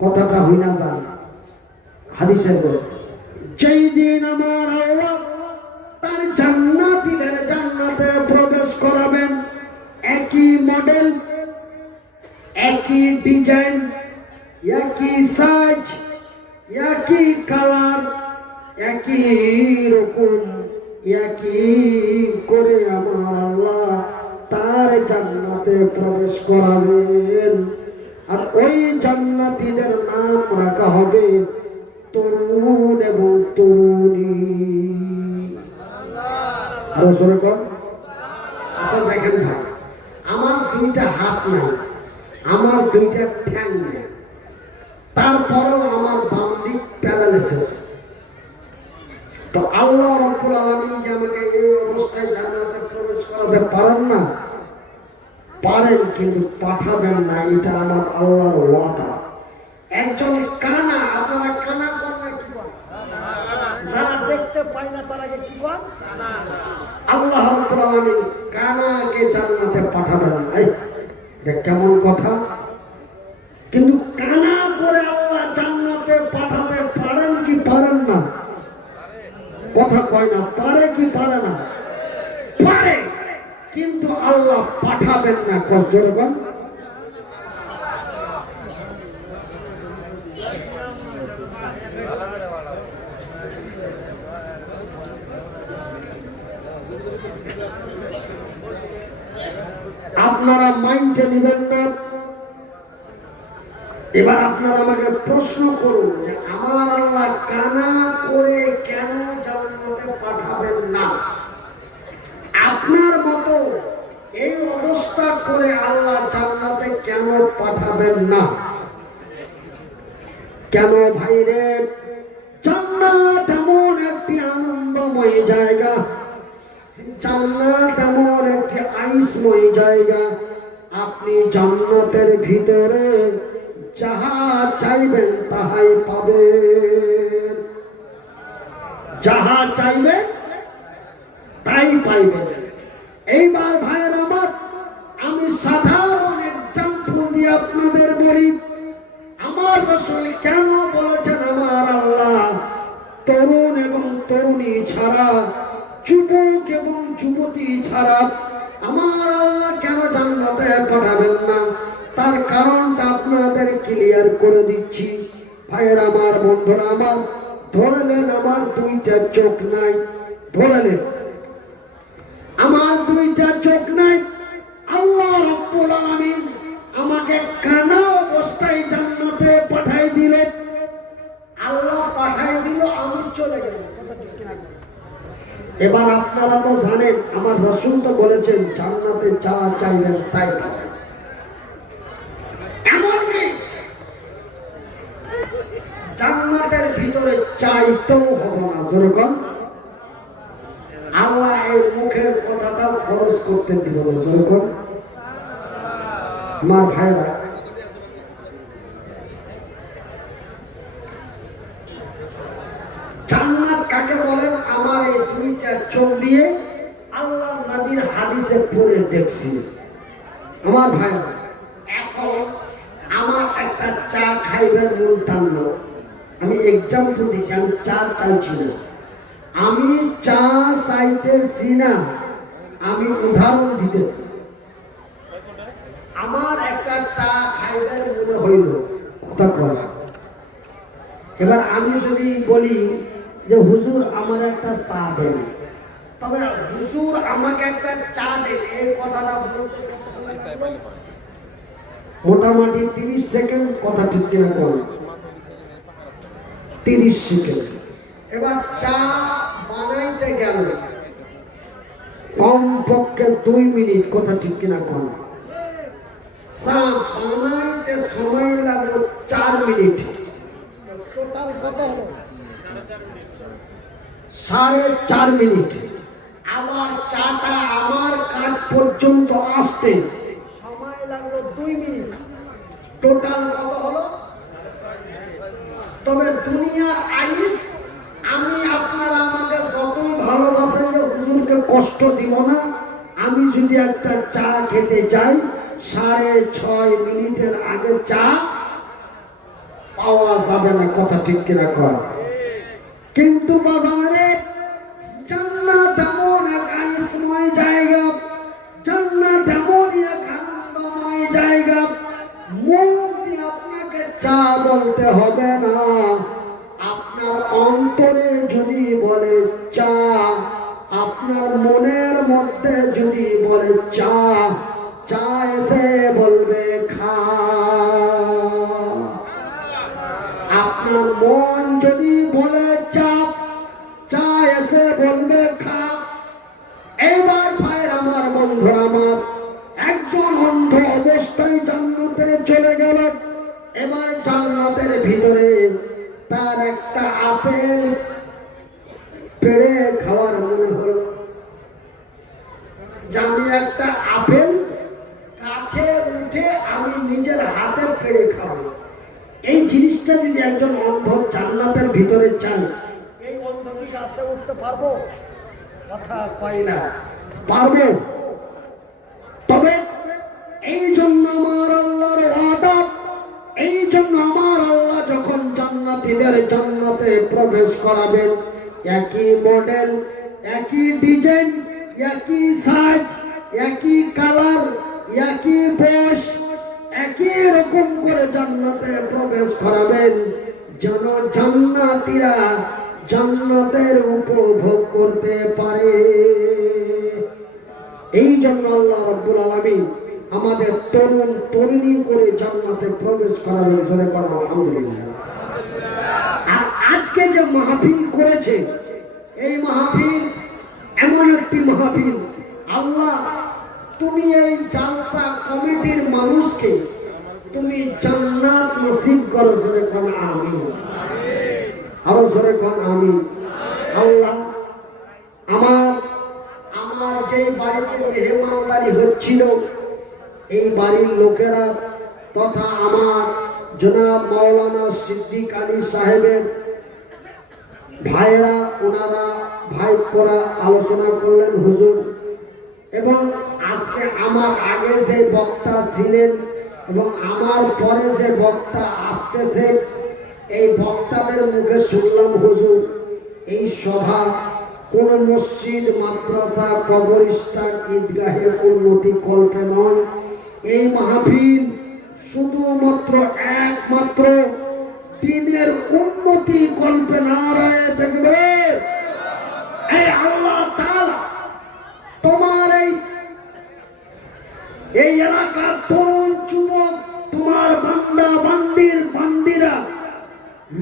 কথাটা হই না জান হাদিসের বলছে, যেই দিন আমার আল্লাহ তার জান্নাতীদের জান্নাতে প্রবেশ করাবেন, একই মডেল, একই ডিজাইন, একই সাইজ, একই কালার, একই রকম, একই করে আমার আল্লাহ তার জান্নাতে প্রবেশ করাবেন। আর ওই জান্নাতীদের নাম রাখা হবে তরুণ এবং তরুণী। আরো জোরে কর। আচ্ছা দেখেন ভাই, আমার দুইটা হাত নাই, আমার দুইটা ঠ্যাং নাই, তারপরেও আমার বাম দিক প্যারালাইসিস। তো আল্লাহ রাব্বুল আলামিন যে আমাকে এই অবস্থায় জান্নাতে প্রবেশ করাতে পারেন না? পারেন, কিন্তু পাঠাবেন না। এটা আমার আল্লাহর ওয়াদা। একজন কানা, আপনারা কানা কোন না কি বলেন? যারা দেখতে পায় না তারাকে কি বলেন? আল্লাহ রাব্বুল আলামিন কানাকে জান্নাতে পাঠাবেন না। এটা কেমন কথা? কিন্তু কানা করে আল্লাহ জান্নাতে পাঠাতে পারেন কি পারেন না? কথা কয় না। পারে কি পারে না? পারে, কিন্তু আল্লাহ পাঠাবেন না। কষ্টরকম আপনারা মাইন্ডে নেবেন না। এবার আপনারা আমাকে প্রশ্ন করুন যে আমার আল্লাহ কানা করে কেন জান্নাতে পাঠাবেন না? আপনার মতো এই অবস্থা করে আল্লাহ জান্নাতে কেন পাঠাবেন না? কেন ভাই রে? জান্নাত এমন একটি আনন্দময় জায়গা, জান্নাত এমন একটি আইসময় জায়গা। আপনি জান্নাতের ভিতরে যাহা চাইবেন তাহাই পাবেন, যাহা চাইবেন তাই পাইবেন। এইবার ভাইয়ের আমার, আমি সাধারণ এক্সাম্পল দিয়ে আপনাদের বলি, আমার রাসূল কেন বলেছেন আমার আল্লাহ তরুণ এবং তরুণী ছাড়া, যুবক এবং যুবতী ছাড়া আমার আল্লাহ কেন জান্নাতে পাঠাবেন না? তার কারণটা আপনাদের ক্লিয়ার করে দিচ্ছি। ভাইয়ের আমার, বন্ধুরা আমার, ধরলেন আমার দুইটা চোখ নাই, ধরলেন আমার দুইটা চোখ নাই। আল্লাহ রাব্বুল আলামিন আমাকে কানা অবস্থায় জান্নাতে পাঠাই দিলেন। আল্লাহ পাঠাই দিল, আমি চলে গেলাম। কথা ঠিক কিনা? এবার আপনারা তো জানেন, আমার রাসূল তো বলেছেন জান্নাতে যা চাইবেন তাই পাবেন। এমনকি জান্নাতের ভিতরে চাইতেও হবে না। যেরকম আল্লাহ এই মুখের কথাটা খরচ করতে দিব না। যেরকম আমার ভাইরা, জান্নাত কাকে বলেন? আমার এই দুইটা চোখ দিয়ে আল্লাহ নবীর হাদিসে পড়ে দেখছি। আমার ভাই, এখন আমার একটা চা খাইবার মন টানলো, আমি এক্সাম্পল দিচ্ছি, আমি চা চাইছি না, আমি চা চাইতেছি না, আমি উদাহরণ দিতেছি। আমার একটা চা খাইবার মনে হইল, কথা কয়। এবার আমি যদি বলি যে হুজুর আমার একটা চা দেন, তবে হুজুর আমাকে একটা চা দেন, এই কথাটা বলতে মোটামুটি 30 সেকেন্ড, কথা ঠিক কিনা কোন 30 সেকেন্ড। এবার চা বানাইতে গেল কমপক্ষে 2 মিনিট, কথা ঠিক কিনা কোন। চা বানাইতে সময় লাগলো 4 মিনিট, টোটাল কত হলো? 4.5 মিনিট। আবার চাটা আমার কাঠ পর্যন্ত আসতে সময় লাগলো 2 মিনিট, টোটাল কত হলো? তবে দুনিয়ার আইস, আমি আপনারা আমাকে যতই ভালোবাসেন যে হুজুরকে কষ্ট দিব না, আমি যদি একটা চা খেতে চাই 6.5 মিনিটের আগে চা পাওয়া যাবে না, কথা ঠিক কিনা কর। কিন্তু বাজারে জান্নাত এমন এক আইসময় জায়গা, জান্নাত এমন এক আনন্দময় জায়গা, মুখ দিয়ে আপনাকে চা বলতে হবে না, আপনার অন্তরে যদি বলে চা, আপনার মনের মধ্যে যদি বলে চা, চা এসে বলবে খা। আপনার মন যদি বলে চা, চা এসে বলবে খা। এবার ভাইয়ের আমার, বন্ধুরা আমার, একজন অন্ধ অবস্থায় জান্নাতে চলে গেল। এবার জান্নাতের ভিতরে তার একটা আপেল পেড়ে খাওয়ার মনে হলো, যে আমি একটা আপেল কাছে উঠে আমি নিজের হাতে পেড়ে খাবো। এই জিনিসটা যদি একজন অন্ধ জান্নাতের ভিতরে চান, এই অন্ধ কি গাছে উঠতে পারবো? কথা কয় না, পারবো। তবে এই জন্য আমার আল্লাহর ওয়াদা, এই জন্য আমার আল্লাহ যখন জান্নাতীদের জান্নাতে প্রবেশ করাবেন, একই মডেল, একই ডিজাইন, একই সাইজ, একই কালার, একই বয়স, একই রকম করে জান্নাতে প্রবেশ করাবেন, যেন জান্নাতীরা জান্নাতের উপভোগ করতে পারে। এই জন্য আল্লাহ রাব্বুল আলামিন আমাদের তরুণ তরুণী করে জান্নাতে প্রবেশ করাবেন, জোরে করা আলহামদুলিল্লাহ। আর আজকে যে মাহফিল করেছে, এই মাহফিল এমন একটি মাহফিল, আল্লাহ তুমি এই জালসা কমিটির মানুষকে তুমি জান্নাত নসিব করো, জোরে কোন আমিন, আরো জোরে কোন আমিন। আল্লাহ আমার যে বাড়িতে মেহমানদারি হচ্ছিল, এই বাড়ির লোকেরা তথা আমার জনাব মাওলানা সিদ্দিক আলী সাহেবের ভাইয়েরা, ওনারা ভাইপোরা আলোচনা করলেন হুজুর, এবং আজকে আমার আগে যে বক্তা ছিলেন এবং আমার পরে যে বক্তা আসতেছে, এই বক্তাদের মুখে শুনলাম হুজুর, এই সভা কোন মসজিদ, মাদ্রাসা, কবরস্থান, ঈদগাহের উন্নতি কল্পে নয়, এই মাহফিল শুধুমাত্র একমাত্র দিনের উন্নতি কল্পে নারায়ে দেখবে। এই আল্লাহ তাআলা তোমার এই এলাকার তরুণ যুবক, তোমার বান্দা বান্দিরা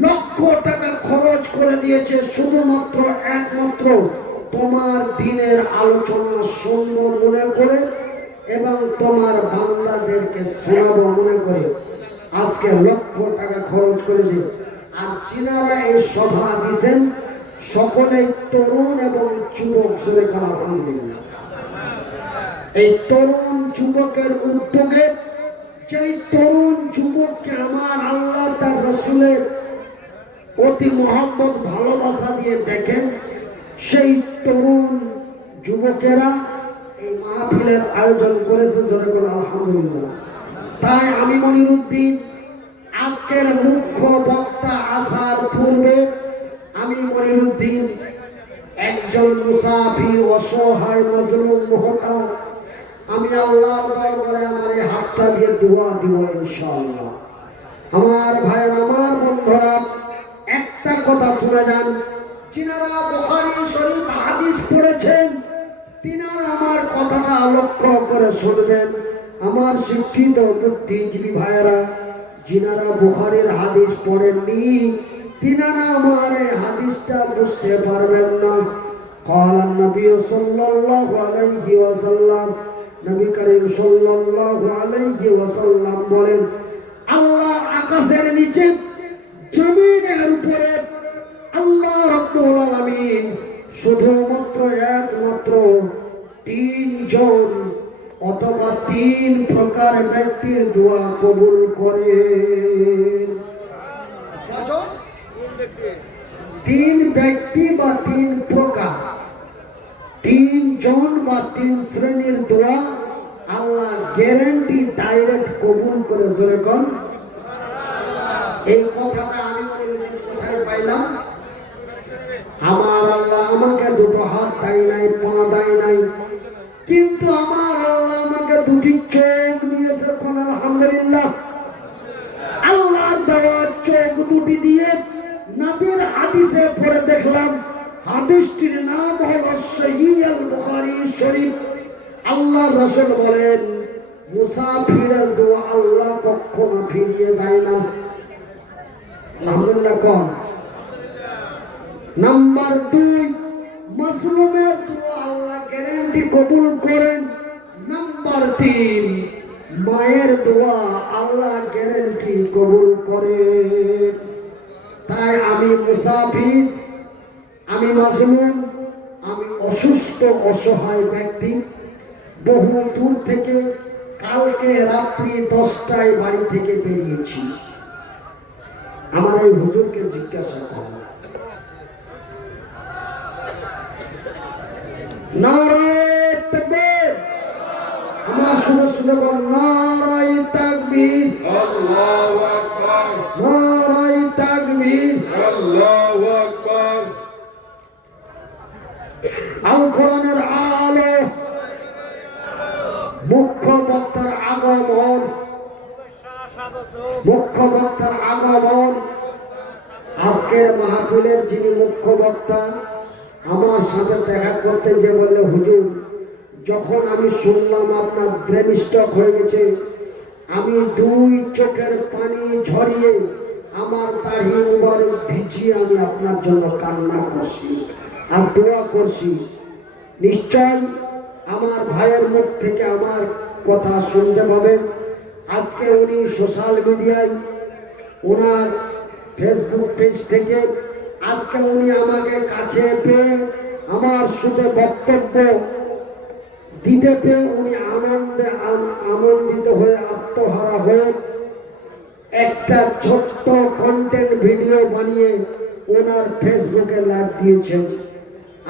লক্ষ টাকা খরচ করে দিয়েছে শুধুমাত্র একমাত্র তোমার দিনের আলোচনা শুনবো মনে করে এবং তোমার বান্দাদেরকে শোনাবো মনে করে আজকে লক্ষ টাকা খরচ করেছে। আর যিনারা এই সভা দিচ্ছেন সকলেই তরুণ এবং যুবক, জোরে করা আলহামদুলিল্লাহ। এই তরুণ যুবকের উদ্যোগে, যেই তরুণ যুবককে আমার আল্লাহ তার রাসূলের অতি মহব্বত ভালোবাসা দিয়ে দেখেন, সেই তরুণ যুবকেরা এই মাহফিলের আয়োজন করেছে, জোরে বলুন আলহামদুলিল্লাহ। তাই আমি মনিরুদ্দিন আজকের মুখ্য বক্তা আসার পূর্বে আমি মনিরুদ্দিন একজন মুসাফির, অসহায়, মাজলুম, মুহতাজ, আমি আল্লাহর দরবারে আমার এই হাতটা দিয়ে দোয়া দিব ইনশাআল্লাহ। আমার ভাইয়ের, আমার বন্ধুরা, একটা কথা শুনে যান। যিনারা বুখারী শরীফ হাদিস পড়েছেন তিনারা আমার কথাটা লক্ষ্য করে শুনবেন। আমার শিক্ষিত বুদ্ধিজীবী ভাইয়েরা, যিনারা বুখারীর হাদিস পড়েননি তিনারা আমার এই হাদিসটা বুঝতে পারবেন না। قال النبي صلى الله عليه وسلم, নবী করিম সাল্লাল্লাহু আলাইহি ওয়াসাল্লাম বলেন, আল্লাহ আকাশের নিচে জমিনের উপরে আল্লাহ রাব্বুল আলামিন শুধুমাত্র একমাত্র তিনজন অথবা তিন প্রকার ব্যক্তির দোয়া কবুল করেন। তিন ব্যক্তি বা তিন প্রকার, তিনজন বা তিন শ্রেণীর দোয়া আল্লাহ গ্যারান্টি ডাইরেক্ট কবুল করে। জোরে কোন এই কথাটা আমি কোথায় পাইলাম? আমার আল্লাহ আমাকে দুটো হাত দেয় নাই, পা দেয় নাই, কিন্তু আমার আল্লাহ আমাকে দুটি চোখ দিয়েছে। কোন আলহামদুলিল্লাহ। আল্লাহর দেওয়া চোখ দুটি দিয়ে নবীর হাদিসে পড়ে দেখলাম, হাদিসটির নাম হলো সহিহ আল বুখারী শরীফ। আল্লাহ রাসূল বলেন, মুসাফিরের দোয়া আল্লাহ কখনো ফিরিয়ে দেয় না। আলহামদুলিল্লাহ। কোন নাম্বার 2, মাসলুমের দোয়া আল্লাহ গ্যারান্টি কবুল করেন। নাম্বার 3, মায়ের দোয়া আল্লাহ গ্যারান্টি কবুল করেন। তাই আমি মুসাফির, আমি মাজলুম, আমি অসুস্থ অসহায় ব্যক্তি, বহু দূর থেকে কালকে রাত্রি 10টায় বাড়ি থেকে বেরিয়েছি। আমার এই হুজুরকে জিজ্ঞাসা করা, নারায়ে তাকবীর, আমার শুনে শুনে বল, নারায়ে তাকবীর, আল্লাহু আকবার, নারায়ে তাকবীর, আল্লাহু আকবার। আল কোরআনের আলো, মুখ্য বক্তার আগমন, মুখ্য বক্তার আগমন। আজকের মাহফিলের যিনি মুখ্য বক্তা আমার সাথে দেখা করতে যে বললে, হুজুর যখন আমি শুনলাম আপনার ব্রেন স্ট্রোক হয়ে গেছে, আমি 2 চোখের পানি ঝরিয়ে আমার দাড়ি মুবারক ভিজিয়ে আমি আপনার জন্য কান্না করছি আর দোয়া করছি। নিশ্চয় আমার ভাইয়ের মুখ থেকে আমার কথা শুনতে পাবেন। আজকে উনি সোশ্যাল মিডিয়ায় ওনার ফেসবুক পেজ থেকে আজকে উনি আমাকে কাছে পেয়ে আমার শুধু বক্তব্য দিতে পেয়ে উনি আনন্দিত হয়ে আত্মহারা হয়ে একটা ছোট্ট কন্টেন্ট ভিডিও বানিয়ে ওনার ফেসবুকে লাইভ দিয়েছেন।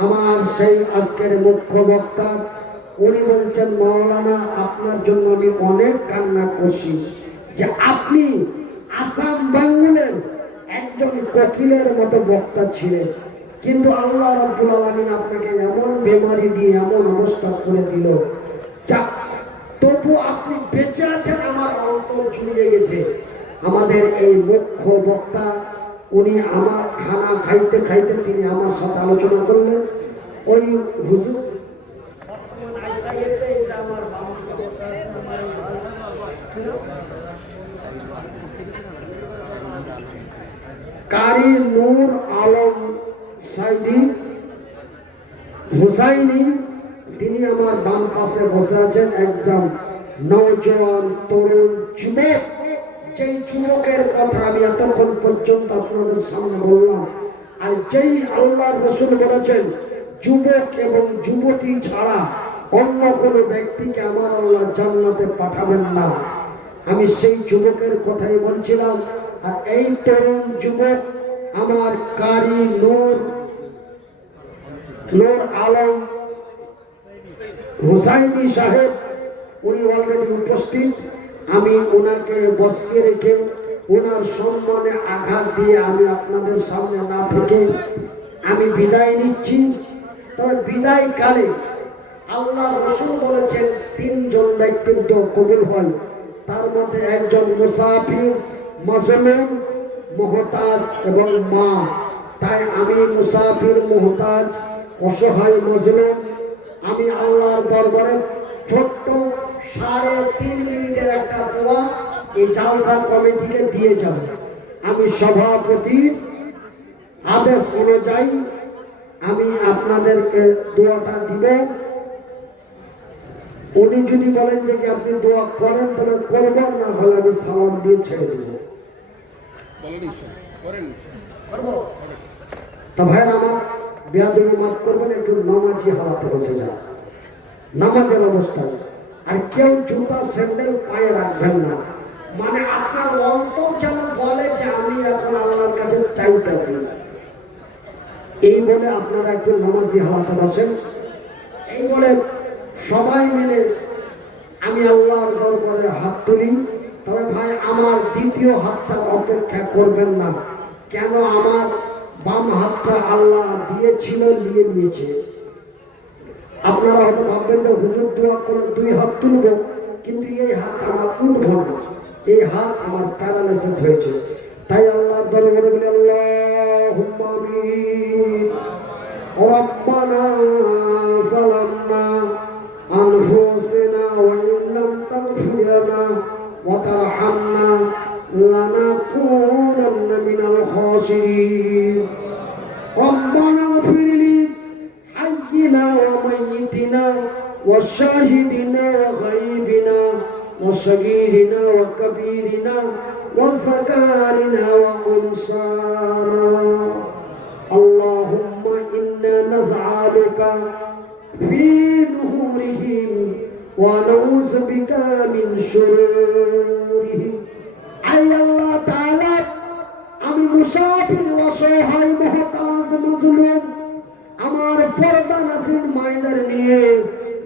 আমার সেই আজকের মুখ্য বক্তা উনি বলছেন, মাওলানা আপনার জন্য আমি অনেক কান্না করছি যে আপনি আসাম বাঙ্গুলের একজন কোকিলের মতো বক্তা ছিলেন, কিন্তু আল্লাহ রাব্বুল আলামিন আপনাকে এমন বেমারি দিয়ে এমন অবস্থা করে দিল, যা তবু আপনি বেঁচে আছেন, আমার অন্তর জুড়িয়ে গেছে। আমাদের এই মুখ্য বক্তা উনি আমার খানা খাইতে খাইতে তিনি আমার সাথে আলোচনা করলেন। ওই হুজুর কারি নূর আলম সাইদি হুসাইনি, তিনি আমার বাম পাশে বসে আছেন। একদম নওজোয়ান তরুণ যুবক, যেই যুবকের কথা আমি এতক্ষণ পর্যন্ত আপনাদের সামনে বললাম, আর যেই আল্লাহর রাসূল বলেছেন যুবক এবং যুবতী ছাড়া অন্য কোনো ব্যক্তিকে আমার আল্লাহ জান্নাতে পাঠাবেন না, আমি সেই যুবকের কথাই বলছিলাম। আর এই তরুণ যুবক আমার কারি নূর নূর আলম হুসাইনি সাহেব, উনি অলরেডি উপস্থিত। আমি ওনাকে বসিয়ে রেখে ওনার সম্মানে আঘাত দিয়ে আমি আপনাদের সামনে না থেকে আমি বিদায় নিচ্ছি। তবে বিদায় কালে আল্লাহ রাসূল বলেছেন তিনজন ব্যক্তির দোয়া কবুল হয়, তার মধ্যে একজন মুসাফির, মাজলুম, মুহতাজ এবং মা। তাই আমি মুসাফির, মুহতাজ, অসহায়, মাজলুম, আমি আল্লাহর দরবারে ছোট্ট 3.5 মিনিটের একটা দোয়া এই জালসা কমিটিকে দিয়ে যাব। আমি সভাপতির আদেশ অনুযায়ী আমি আপনাদেরকে দোয়াটা দিব। উনি যদি বলেন যে আপনি দোয়া করেন তবে করবেন, না হলে আমি সালাম দিয়ে ছেড়ে দেব। তা ভাইয়ের আমার বেয়াদবি মাফ করবেন, একটু নামাজি হালাতে বসে যান নামাজের অবস্থায়। আর কেউ জুতা স্যান্ডেল পায়ে রাখবেন না, মানে আপনার অন্তর যেন বলে যে আমি এখন আল্লাহর কাছে চাইতেছি। এই বলে আপনারা একটু নামাজি হালাতে বসেন। এই বলে সবাই মিলে আমি আল্লাহর দরবারে হাত তুলি। তবে ভাই আমার দ্বিতীয় হাতটা অপেক্ষা করবেন না, কেন আমার বাম হাতটা আল্লাহ দিয়েছিল, দিয়ে নিয়েছে। আপনারা হয়তো ভাববেন যে হুজুর দোয়া করে 2 হাত তুলব, কিন্তু এই হাত আমার উঠবো না, এই হাত আমার প্যারালাইসিস হয়েছে। তাই আল্লাহর দরবারে বলি আল্লাহুম্মা আমিন। রব্বানা যালামনা আনফুসানা ওয়া ইল্লাম তাগফির লানা ওয়া তারহামনা লানাকুনান্না মিনাল খাসিরিন। রব্বানা ইগফির লি হাইয়িনা ওয়া মাইয়িতিনা ওয়া শাহিদিনা ওয়া গায়বিনা ওয়া সাগীরিনা ওয়া কাবীরিনা ওয়া যাকারিনা ওয়া উনসানা। আল্লাহুম্মা ইন্না নাসআলুকা ফি নুহুরিহিম ওয়া নাউযু বিকা মিন শুরুরিহিম। আয় আল্লাহ তাআলা, আমি মুসাফির, অসহায়, মুহতাজ, মাজলুম, আমার পর্দা নাসির মায়েদের নিয়ে,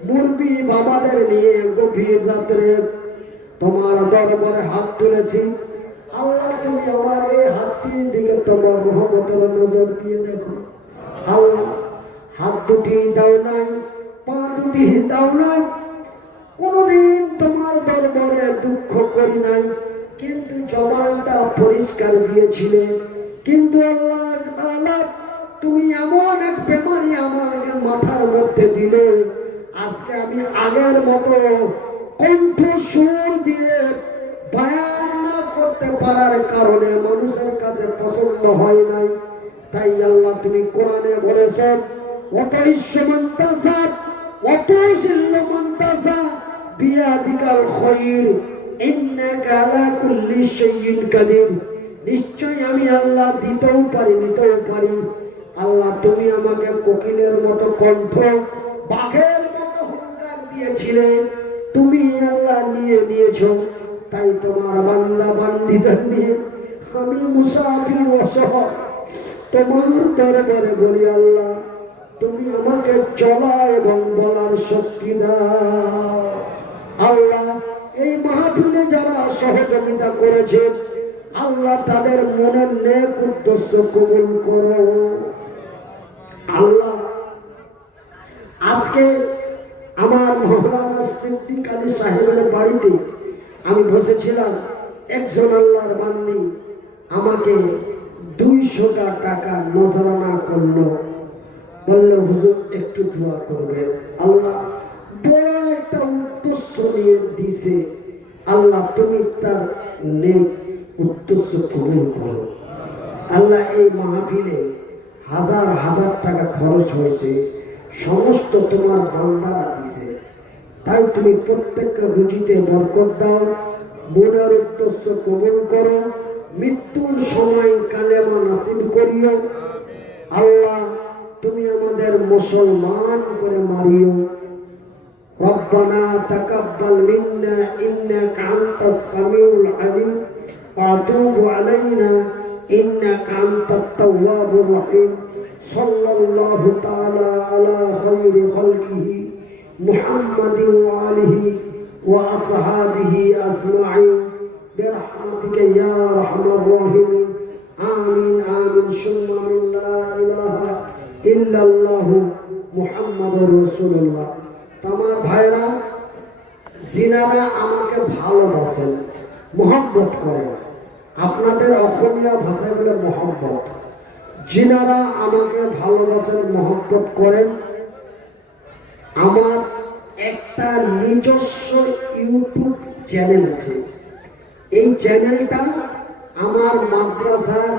মুরবি বাবাদের নিয়ে গভীর রাত্রে তোমার দরবারে হাত তুলেছি। আল্লাহ তুমি আমার এই হাতটির দিকে তোমার রহমতের নজর দিয়ে দেখো। আল্লাহ হাত দুটি দাও নাই, পা দুটি দাও নাই, কোনদিন তোমার দরবারে দুঃখ করি নাই, কিন্তু জবানটা পরিষ্কার দিয়েছিলে। কিন্তু আল্লাহ তাআলা তুমি এমন এক বেমারি আমার মাথার মধ্যে দিলে, আজকে আমি আগের মতো কণ্ঠ সুর দিয়ে বয়ান না করতে পারার কারণে মানুষের কাছে পছন্দ হয় নাই। তাই আল্লাহ তুমি কোরআনে বলেছো ওয়াতাইশমান্তাসা ওয়াতাইশিল্লমান্তাসা বিয়াদিকাল খায়র ইন্নাকা আলা কুল্লি শাইইন কাদির। নিশ্চয় আমি আল্লাহ দিতেও পারি, নিতেও পারি। আল্লাহ তুমি আমাকে কোকিলের মতো কণ্ঠ, বাঘের মতো হুঙ্কার দিয়েছিলে, তুমি আল্লাহ নিয়ে নিয়েছো। তাই তোমার বান্দা বান্দীদের নিয়ে আমি মুসাফির, অসহায়, তোমার দরবারে বলি আল্লাহ তুমি আমাকে চলা এবং বলার শক্তি দাও। আল্লাহ এই মাহফিলে যারা সহযোগিতা করেছে, আল্লাহ তাদের মনের নেক উদ্দেশ্য কবুল করো। আল্লাহ আজকে আমার মাওলানা সিদ্দিক আলী সাহেবের বাড়িতে আমি বসেছিলাম। একজন আল্লাহর বান্দী আমাকে 200 টাকা নজরানা করলো, বলল হুজুর একটু দোয়া করবেন। আল্লাহ বড় একটা উদ্দেশ্য নিয়ে দিছে। আল্লাহ তুমি তার নেক উদ্দেশ্য কবুল করো। আল্লাহ এই মাহফিলে হাজার হাজার টাকা খরচ হয়েছে, সমস্ত তোমার বান্দারা দিছে। তাই তুমি প্রত্যেককে রুজিতে বরকত দাও, মনের উদ্দেশ্য কবুল করো, মৃত্যুর সময় কালেমা নসিব করিও। আল্লাহ তুমি আমাদের মুসলমান করে মারিও। রব্বানা তাকাব্বাল মিন্না ইন্নাকা আনতাস সামিউল আলিম ওয়া তুব আলাইনা ইন্নাকা আনতাত তাওয়াবুর রহিম। সাল্লাল্লাহু তাআলা خلقه محمد وآله وأصحابه أجمعين برحمتك يا أرحم الراحمين آمين آمين ثم لا إله إلا الله محمد رسول الله তোমার ভাইরা যিনারা আমাকে ভালোবাসেন মহব্বত করেন আপনাদের অসমীয়া ভাষায় বলে মহব্বত যিনারা আমাকে ভালোবাসেন মহব্বত করেন আমার একটা নিজস্ব ইউটিউব চ্যানেল আছে এই চ্যানেলটা আমার মাদ্রাসার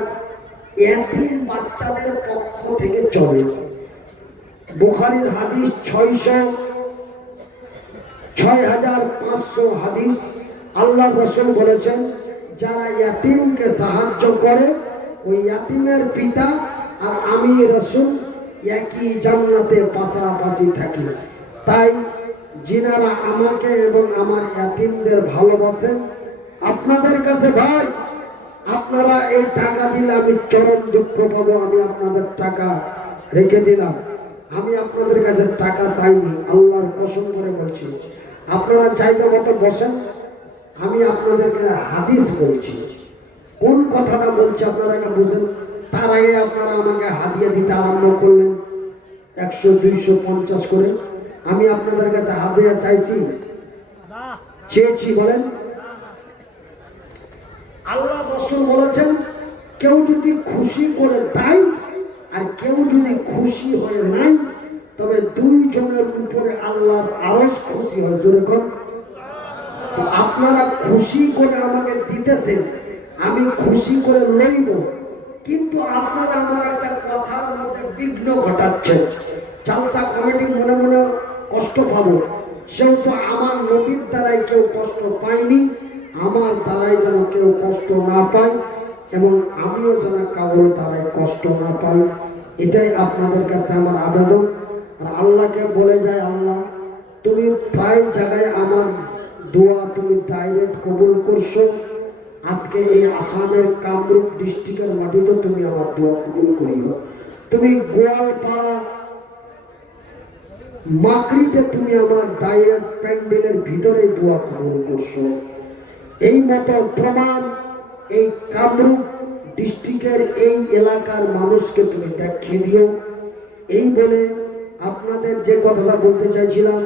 এতিম বাচ্চাদের পক্ষ থেকে চলে বুখারীর হাদিস 6500 হাদিস আল্লাহ রাসূল বলেছেন যারা ইয়াতিমকে সাহায্য করে ওই ইয়াতিমের পিতা আর আমি রাসূল একই জান্নাতে পাশাপাশি থাকি তাই যিনারা আমাকে এবং আমার ইয়াতিমদের ভালোবাসেন আপনাদের কাছে ভাই আপনারা এই টাকা দিলে আমি চরম দুঃখ পাবো আমি আপনাদের টাকা রেখে দিলাম আমি আপনাদের কাছে টাকা চাইনি আল্লাহর কসম করে বলছি আপনারা চাইতে মতো বসেন আমি আপনাদেরকে হাদিস বলছি কোন কথাটা বলছি আপনারা বুঝেন তার আগে আপনারা আমাকে হাদিয়া দিতে আরম্ভ করলেন 100 200 50 করে আমি আপনাদের কাছে হাদিয়া চাইছি চেয়েছি বলেন আল্লাহ রাসূল বলেছেন কেউ যদি খুশি করে দেয় আর কেউ যদি খুশি হয়ে নাই তবে দুইজনের উপরে আল্লাহর আরশ খুশি হয় যেরকম তো আপনারা খুশি করে আমাকে দিতেছেন আমি খুশি করে লইব কিন্তু আপনারা আমার একটা কথার মধ্যে বিঘ্ন ঘটাচ্ছেন জালসা কমিটি মনে মনে কষ্ট পাবো সেহেতু আমার নবীর দ্বারাই কেউ কষ্ট পায়নি আমার দ্বারাই যেন কেউ কষ্ট না পায় এবং আমিও যেন কারোর দ্বারাই কষ্ট না পাই এটাই আপনাদের কাছে আমার আবেদন আর আল্লাহকে বলে যায় আল্লাহ তুমি প্রায় জায়গায় আমার দোয়া তুমি ডাইরেক্ট কবুল করছো আজকে এই আসামের কামরূপ ডিস্ট্রিক্টের মাটিতে তুমি আমার দোয়া কবুল করিও তুমি গোয়ালপাড়া মাকড়িতে তুমি আমার ডাইরেক্ট প্যান্ডেলের ভিতরে দোয়া কবুল করছো এই মতো প্রমাণ এই কামরূপ ডিস্ট্রিক্টের এই এলাকার মানুষকে তুমি দেখিয়ে দিও এই বলে আপনাদের যে কথাটা বলতে চাইছিলাম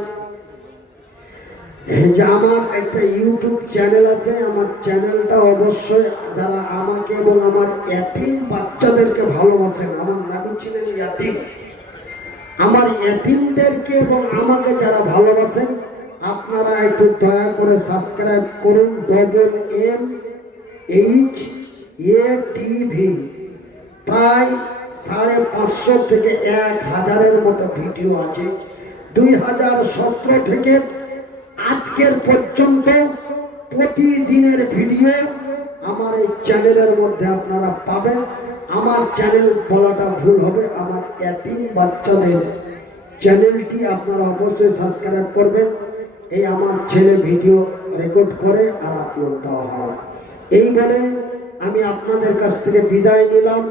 যে আমার একটা ইউটিউব চ্যানেল আছে আমার চ্যানেলটা অবশ্যই যারা আমাকে এবং আমার এতিম বাচ্চাদেরকে ভালোবাসেন আমার নবী ছিলেন এতিম আমার এতিমদেরকে এবং আমাকে যারা ভালোবাসেন আপনারা একটু দয়া করে সাবস্ক্রাইব করুন HATV প্রায় 550 থেকে 1000-এর মতো ভিডিও আছে 2017 থেকে আজকের পর্যন্ত প্রতিদিনের ভিডিও আমার এই চ্যানেলের মধ্যে আপনারা পাবেন আমার চ্যানেল বলাটা ভুল হবে আমার এতিম বাচ্চাদের চ্যানেলটি আপনারা অবশ্যই সাবস্ক্রাইব করবেন এই আমার ছেলে ভিডিও রেকর্ড করে আর আপলোড দেওয়া হয় এই বলে আমি আপনাদের কাছ থেকে বিদায় নিলাম